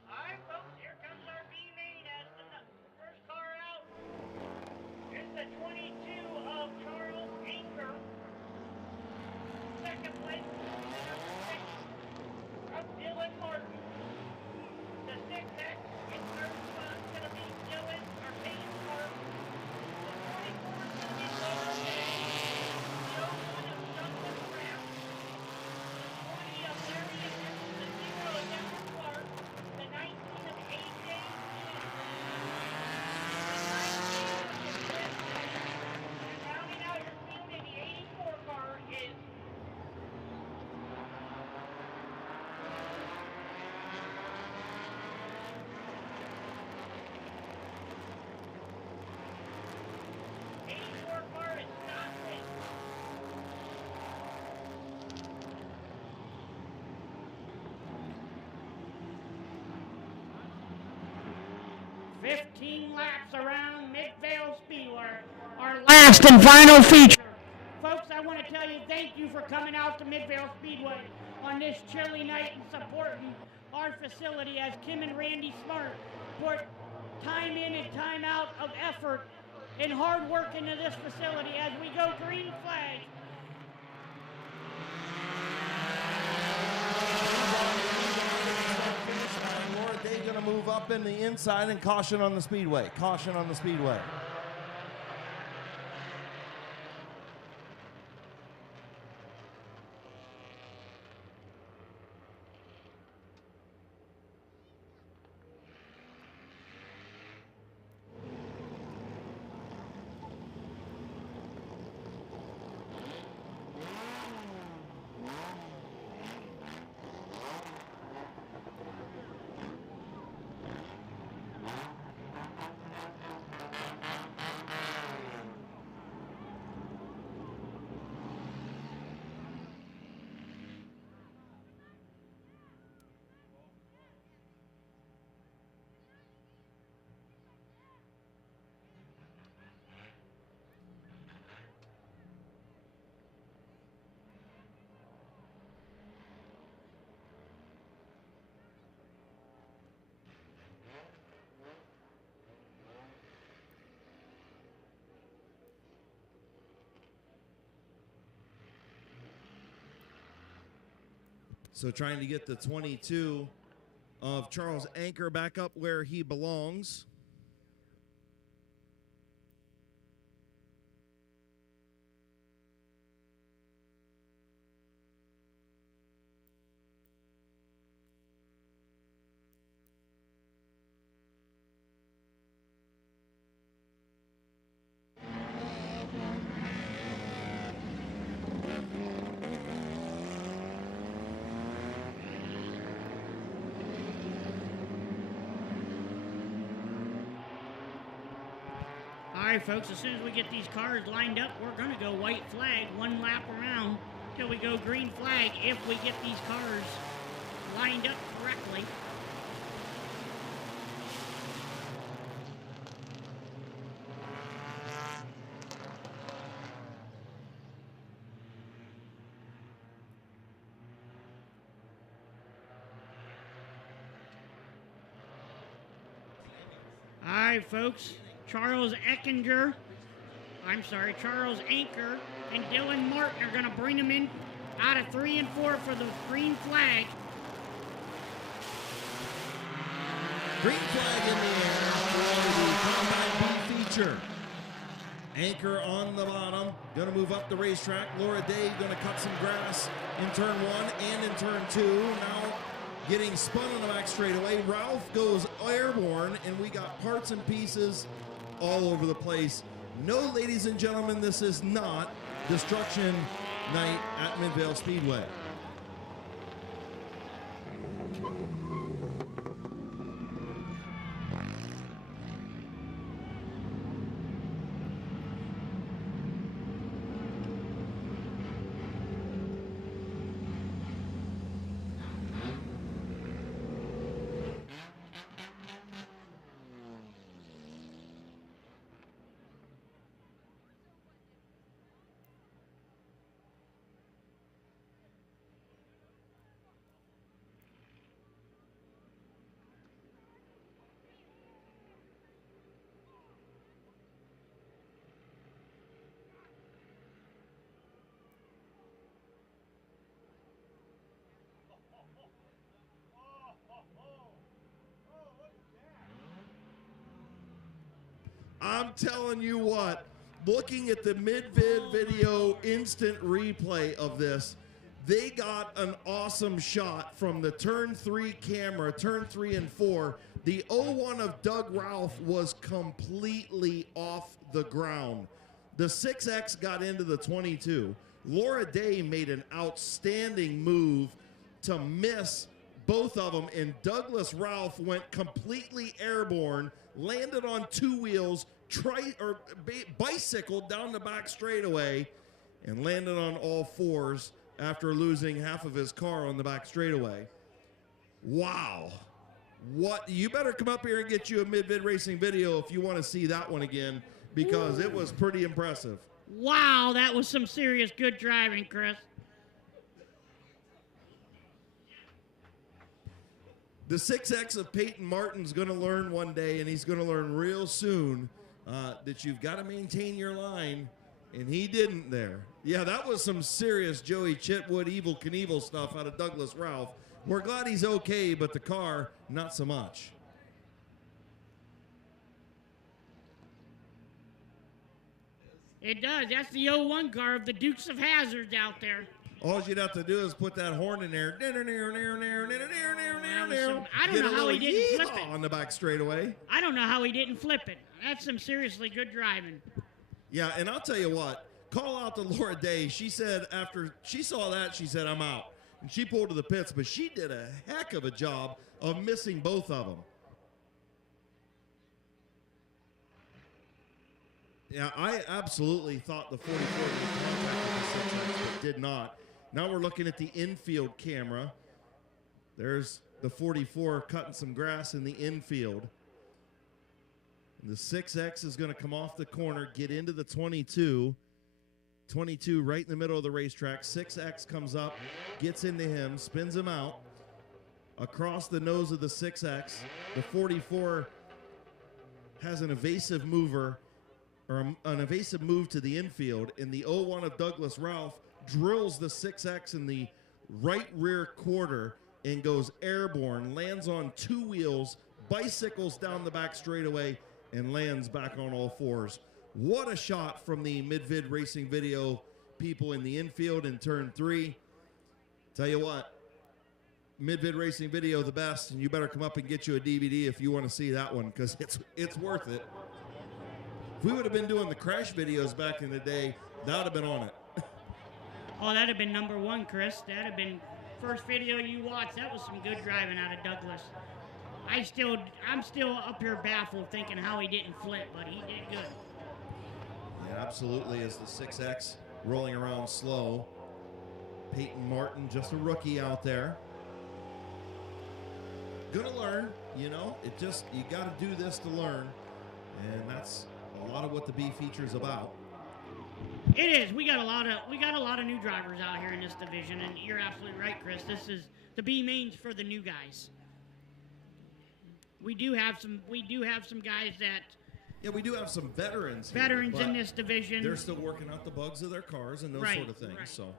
All right, folks, here comes our B main as the first car out. Here's the 22 of Charles Anker. Second place, number 6 of Dylan Martin. The 6X in third spot is going to be Dylan or Peyton Park. The 24 is going to be Logan Day. The 01 of Douglas Brown. The 20 of Larry Anderson. The 0 of Denver Clark. The 19 of AJ Smith. The 19 of Chris White. And rounding out your field in the 84 car is Stockton. "15 laps around Midvale Speedway, our last and final feature." Folks, I want to tell you thank you for coming out to Midvale Speedway on this chilly night and supporting our facility as Kim and Randy Smart put time in and time out of effort and hard work into this facility as we go green flag. Laura Day going to move up in the inside and caution on the speedway. Caution on the speedway. So trying to get the 22 of Charles Anker back up where he belongs. right, folks, as soon as we get these cars lined up, we're going to go white flag, 1 lap around till we go green flag if we get these cars lined up correctly. All right, folks, Charles Anker and Dylan Martin are going to bring them in out of 3 and 4 for the green flag. Green flag in the air for the Combat B feature. Anchor on the bottom, going to move up the racetrack. Laura Day going to cut some grass in turn 1 and in turn 2. Now getting spun on the back straightaway. Ralph goes airborne, and we got parts and pieces all over the place. No, ladies and gentlemen, this is not Destruction Night at Midvale Speedway. I'm telling you what, looking at the Mid-Vid video instant replay of this, they got an awesome shot from the turn 3 camera, turn 3 and 4. The 01 of Doug Ralph was completely off the ground. The 6X got into the 22. Laura Day made an outstanding move to miss both of them, and Douglas Ralph went completely airborne, landed on 2 wheels, bicycled down the back straightaway, and landed on all 4s after losing half of his car on the back straightaway. Wow. What? You better come up here and get you a Mid-Vid Racing video if you want to see that one again, because it was pretty impressive. Wow, that was some serious good driving, Chris. The 6X of Peyton Martin's going to learn one day, and he's going to learn real soon that you've got to maintain your line, and he didn't there. Yeah, that was some serious Joey Chitwood, Evel Knievel stuff out of Douglas Ralph. We're glad he's okay, but the car, not so much. It does. That's the 01 car of the Dukes of Hazzard out there. All you'd have to do is put that horn in there. I don't know how he didn't flip it. On the back straightaway. I don't know how he didn't flip it. That's some seriously good driving. Yeah, and I'll tell you what. Call out to Laura Day. She said after she saw that, she said, I'm out. And she pulled to the pits, but she did a heck of a job of missing both of them. Yeah, I absolutely thought the 44 would contact with the 6X, but did not. Now we're looking at the infield camera. There's the 44 cutting some grass in the infield. And the 6X is going to come off the corner, get into the 22. 22 right in the middle of the racetrack. 6X comes up, gets into him, spins him out. Across the nose of the 6X, the 44 has an evasive mover, or an evasive move to the infield, and the 01 of Douglas Ralph drills the 6X in the right rear quarter and goes airborne, lands on 2 wheels, bicycles down the back straightaway, and lands back on all 4s. What a shot from the Mid-Vid Racing video people in the infield in turn 3. Tell you what, Mid-Vid Racing video the best, and you better come up and get you a DVD if you want to see that one, because it's worth it. If we would have been doing the crash videos back in the day, that would have been on it. Oh, that'd have been number 1, Chris. That'd have been first video you watched. That was some good driving out of Douglas. I'm still up here baffled thinking how he didn't flip, but he did good. Yeah, absolutely, as the 6X rolling around slow. Peyton Martin, just a rookie out there. Gonna learn, you know. You got to do this to learn, and that's a lot of what the B feature is about. It is. We got a lot of new drivers out here in this division, and you're absolutely right, Chris. This is the B mains for the new guys. We do have some guys that. Yeah, we do have some veterans. Veterans in this division. They're still working out the bugs of their cars and those sort of things. Right.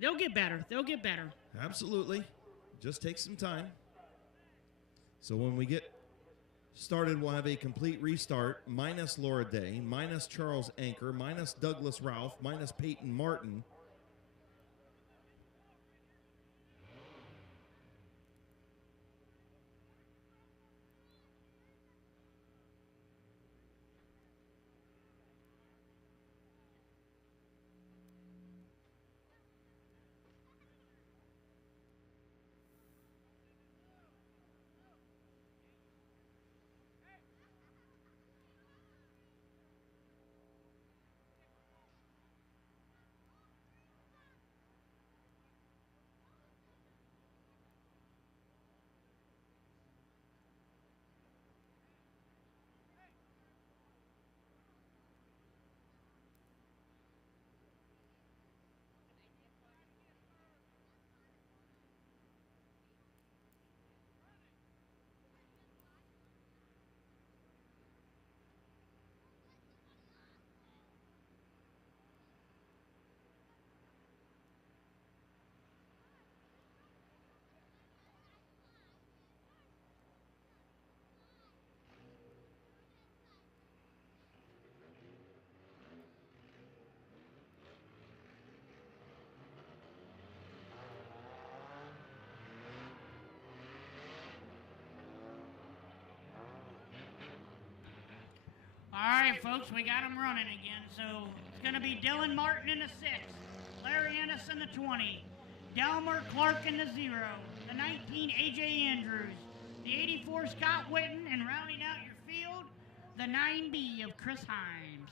They'll get better. Absolutely. Just take some time. So when we get started, we'll have a complete restart, minus Laura Day, minus Charles Anker, minus Douglas Ralph, minus Peyton Martin. All right, folks, we got them running again. So it's going to be Dylan Martin in the 6, Larry Ennis in the 20, Delmer Clark in the 0, the 19 A.J. Andrews, the 84 Scott Witten, and rounding out your field, the 9B of Chris Himes.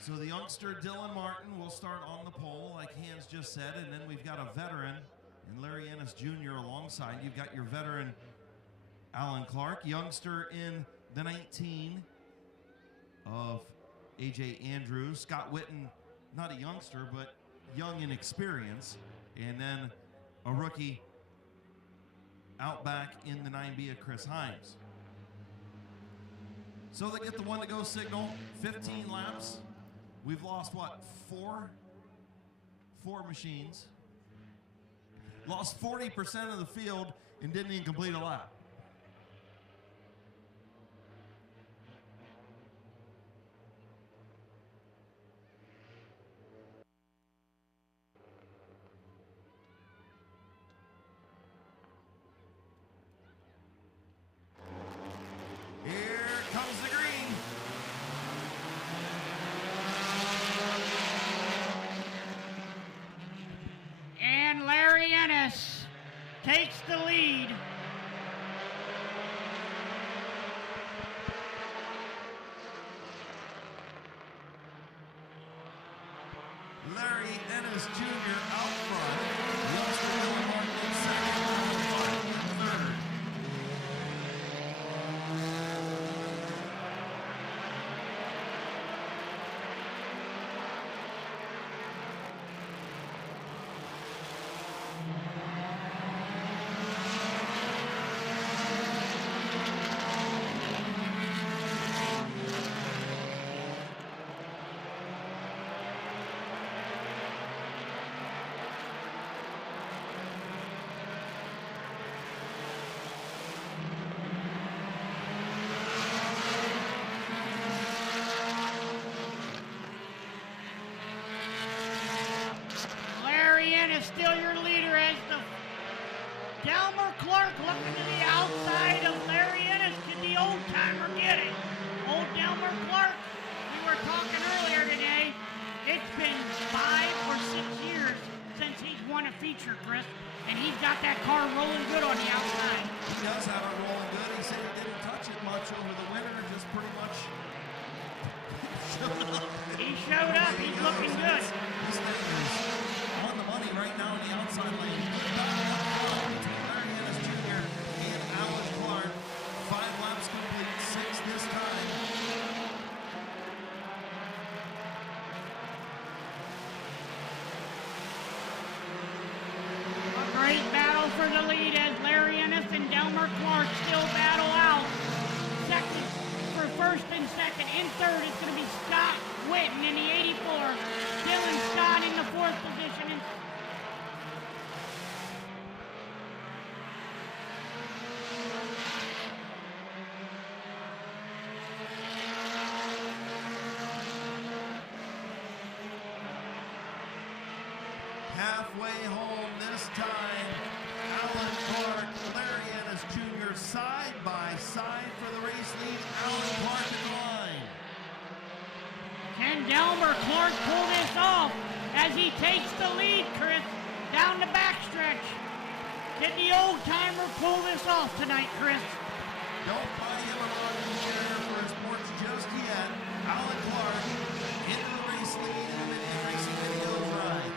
So the youngster Dylan Martin will start on the pole, like Hans just said, and then we've got a veteran in Larry Ennis Jr. alongside. You've got your veteran Alan Clark, youngster in the 19 of A.J. Andrews. Scott Witten, not a youngster, but young in experience. And then a rookie out back in the 9B of Chris Himes. So they get the one to go signal, 15 laps. We've lost, what, four machines. Lost 40% of the field and didn't even complete a lap. Takes the lead. Larry Ennis Jr. out front. Youngster Dylan Martin in second. Clark in third. Still your leader as the Delmer Clark looking to the outside of Larry Ennis. Can the old timer get it? Old Delmer Clark, we were talking earlier today. It's been 5 or 6 years since he's won a feature, Chris, and he's got that car rolling good on the outside. He does have it rolling good. He said he didn't touch it much over the winter, just pretty much He showed up. He's looking good. This thing is on the money right now in the outside lane. Good battle up front between Larry Ennis Jr. and Alan Clark. 5 laps complete, 6 this time. A great battle for the lead as Larry Ennis and Delmer Clark still battle out. Second for first and second. In third is going to be Scott Witten in the 84. Dylan Scott in the 4th position. Halfway home this time. Alan Clark, Larry Ennis Jr. side by side for the race lead. Alan Clark in the line. Can Delmer Clark pull this off as he takes the lead, Chris, down the backstretch? Did the old timer pull this off tonight, Chris? Don't buy him a rocking chair for his porch just yet. Alan Clark into the race lead in the Mid-Vid Racing Videos ride.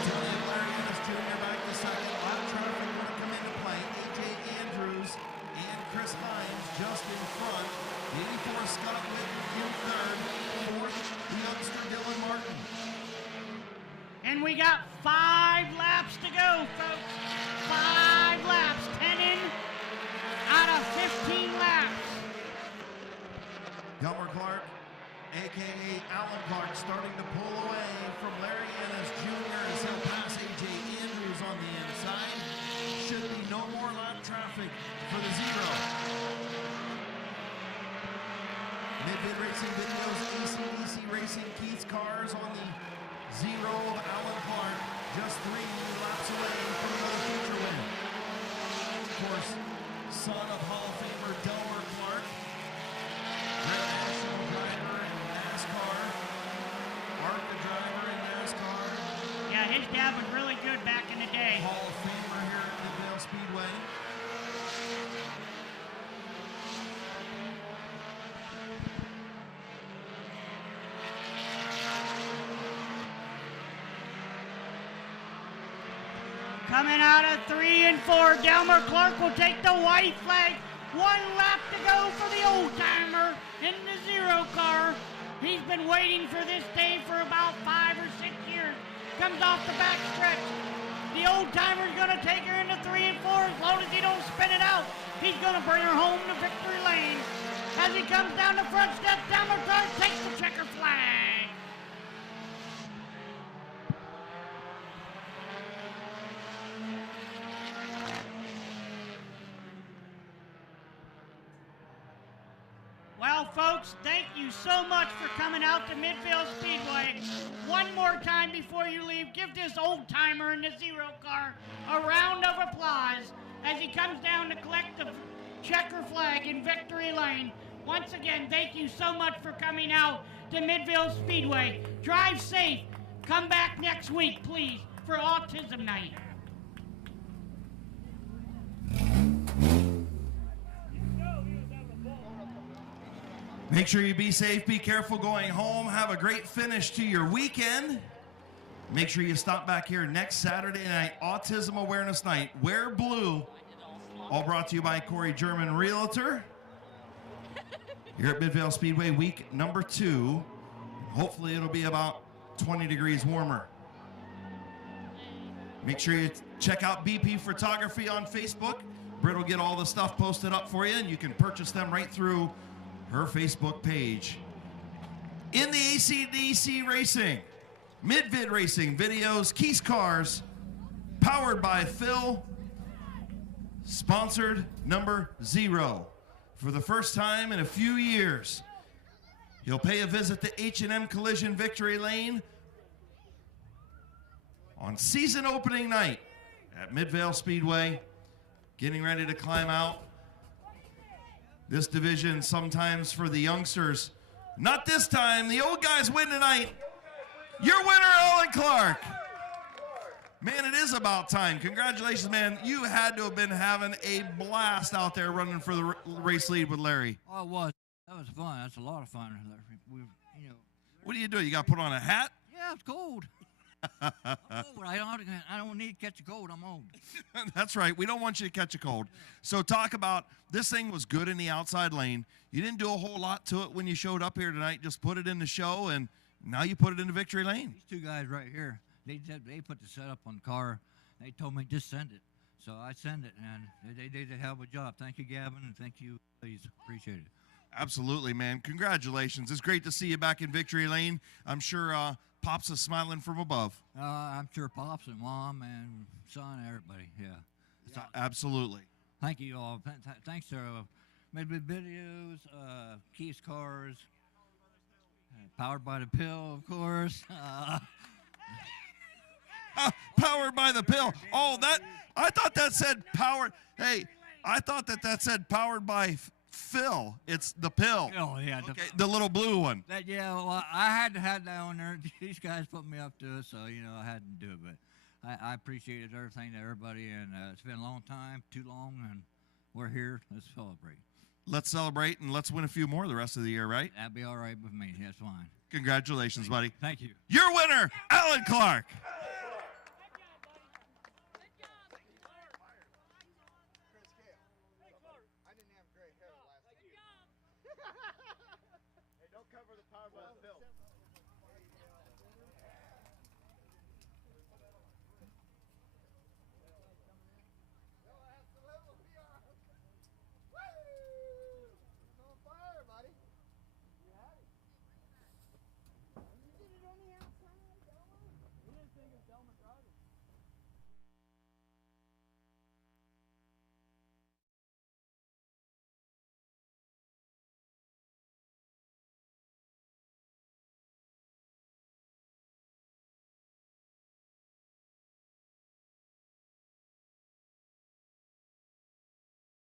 Tony and Larry Ennis Jr. back to second. A lot of traffic going to come into play. A.J. Andrews and Chris Hines just in front. 84 Scott Whitten in third. Fourth, the youngster Dylan Martin. And we got 5 laps to go, folks. 5 laps, 10 in out of 15 laps. Delmer Clark, a.k.a. Alan Clark, starting to pull away from Larry Ennis Jr. as he'll pass A.J. Andrews on the inside. Should be no more lap traffic for the zero. Mid-Vid Racing Videos, ACDC Racing, Keith's cars on the zero of Alan Clark. Just 3 laps away from another future win. Of course, son of Hall of Famer Delmer Clark. National driver in NASCAR. ARCA driver in NASCAR. Yeah, his dad was really good back in the day. Hall of Famer here at Mid-Vid Speedway. Coming out of 3 and 4, Delmer Clark will take the white flag. 1 lap to go for the old timer in the zero car. He's been waiting for this day for about 5 or 6 years. Comes off the back stretch. The old timer's gonna take her into 3 and 4 as long as he don't spin it out. He's gonna bring her home to victory lane. As he comes down the front step, Delmer Clark takes the checker flag. Well, folks, thank you so much for coming out to Mid-Vid Speedway. One more time before you leave, give this old timer in the zero car a round of applause as he comes down to collect the checker flag in victory lane. Once again, thank you so much for coming out to Mid-Vid Speedway. Drive safe. Come back next week, please, for Autism Night. Make sure you be safe, be careful going home, have a great finish to your weekend. Make sure you stop back here next Saturday night, Autism Awareness Night. Wear blue. All brought to you by Corey German Realtor. Here at Mid-Vid Speedway, week number 2. Hopefully it'll be about 20 degrees warmer. Make sure you check out BP Photography on Facebook. Britt will get all the stuff posted up for you, and you can purchase them right through her Facebook page. In the ACDC Racing, Mid-Vid Racing Videos, Keith's Cars, powered by Phil, sponsored number 0. For the first time in a few years, he'll pay a visit to H&M Collision Victory Lane on season opening night at Mid-Vid Speedway, getting ready to climb out. This division sometimes for the youngsters. Not this time. The old guys win tonight. Your winner, Alan Clark. Man, it is about time. Congratulations, man. You had to have been having a blast out there running for the race lead with Larry. Oh, it was. That was fun. That's a lot of fun. We, What do? You got to put on a hat? Yeah, it's cold. I'm old. I don't need to catch a cold. I'm old. That's right. We don't want you to catch a cold. So talk about, this thing was good in the outside lane. You didn't do a whole lot to it when you showed up here tonight. Just put it in the show, and now you put it into victory lane. These two guys right here, they put the setup on the car. They told me just send it. So I send it, and they did a hell of a job. Thank you, Gavin, and thank you, please. Appreciate it. Absolutely, man. Congratulations. It's great to see you back in victory lane. I'm sure Pops is smiling from above. I'm sure Pops and Mom and son, everybody, yeah. Absolutely. Thank you all. Thanks to Mid-Vid Videos, Keith's Cars, Powered by the Pill, of course. Powered by the Pill. Oh, I thought that said powered. Hey, I thought that said powered by Phil. It's the pill. Oh, yeah. Okay, the little blue one. Well, I had to have that on there. These guys put me up to it, so, I had to do it. But I appreciated everything to everybody, and it's been a long time, too long, and we're here. Let's celebrate. Let's celebrate, and let's win a few more the rest of the year, right? That'd be all right with me. That's fine. Congratulations, buddy. Thank you. Your winner, Alan Clark.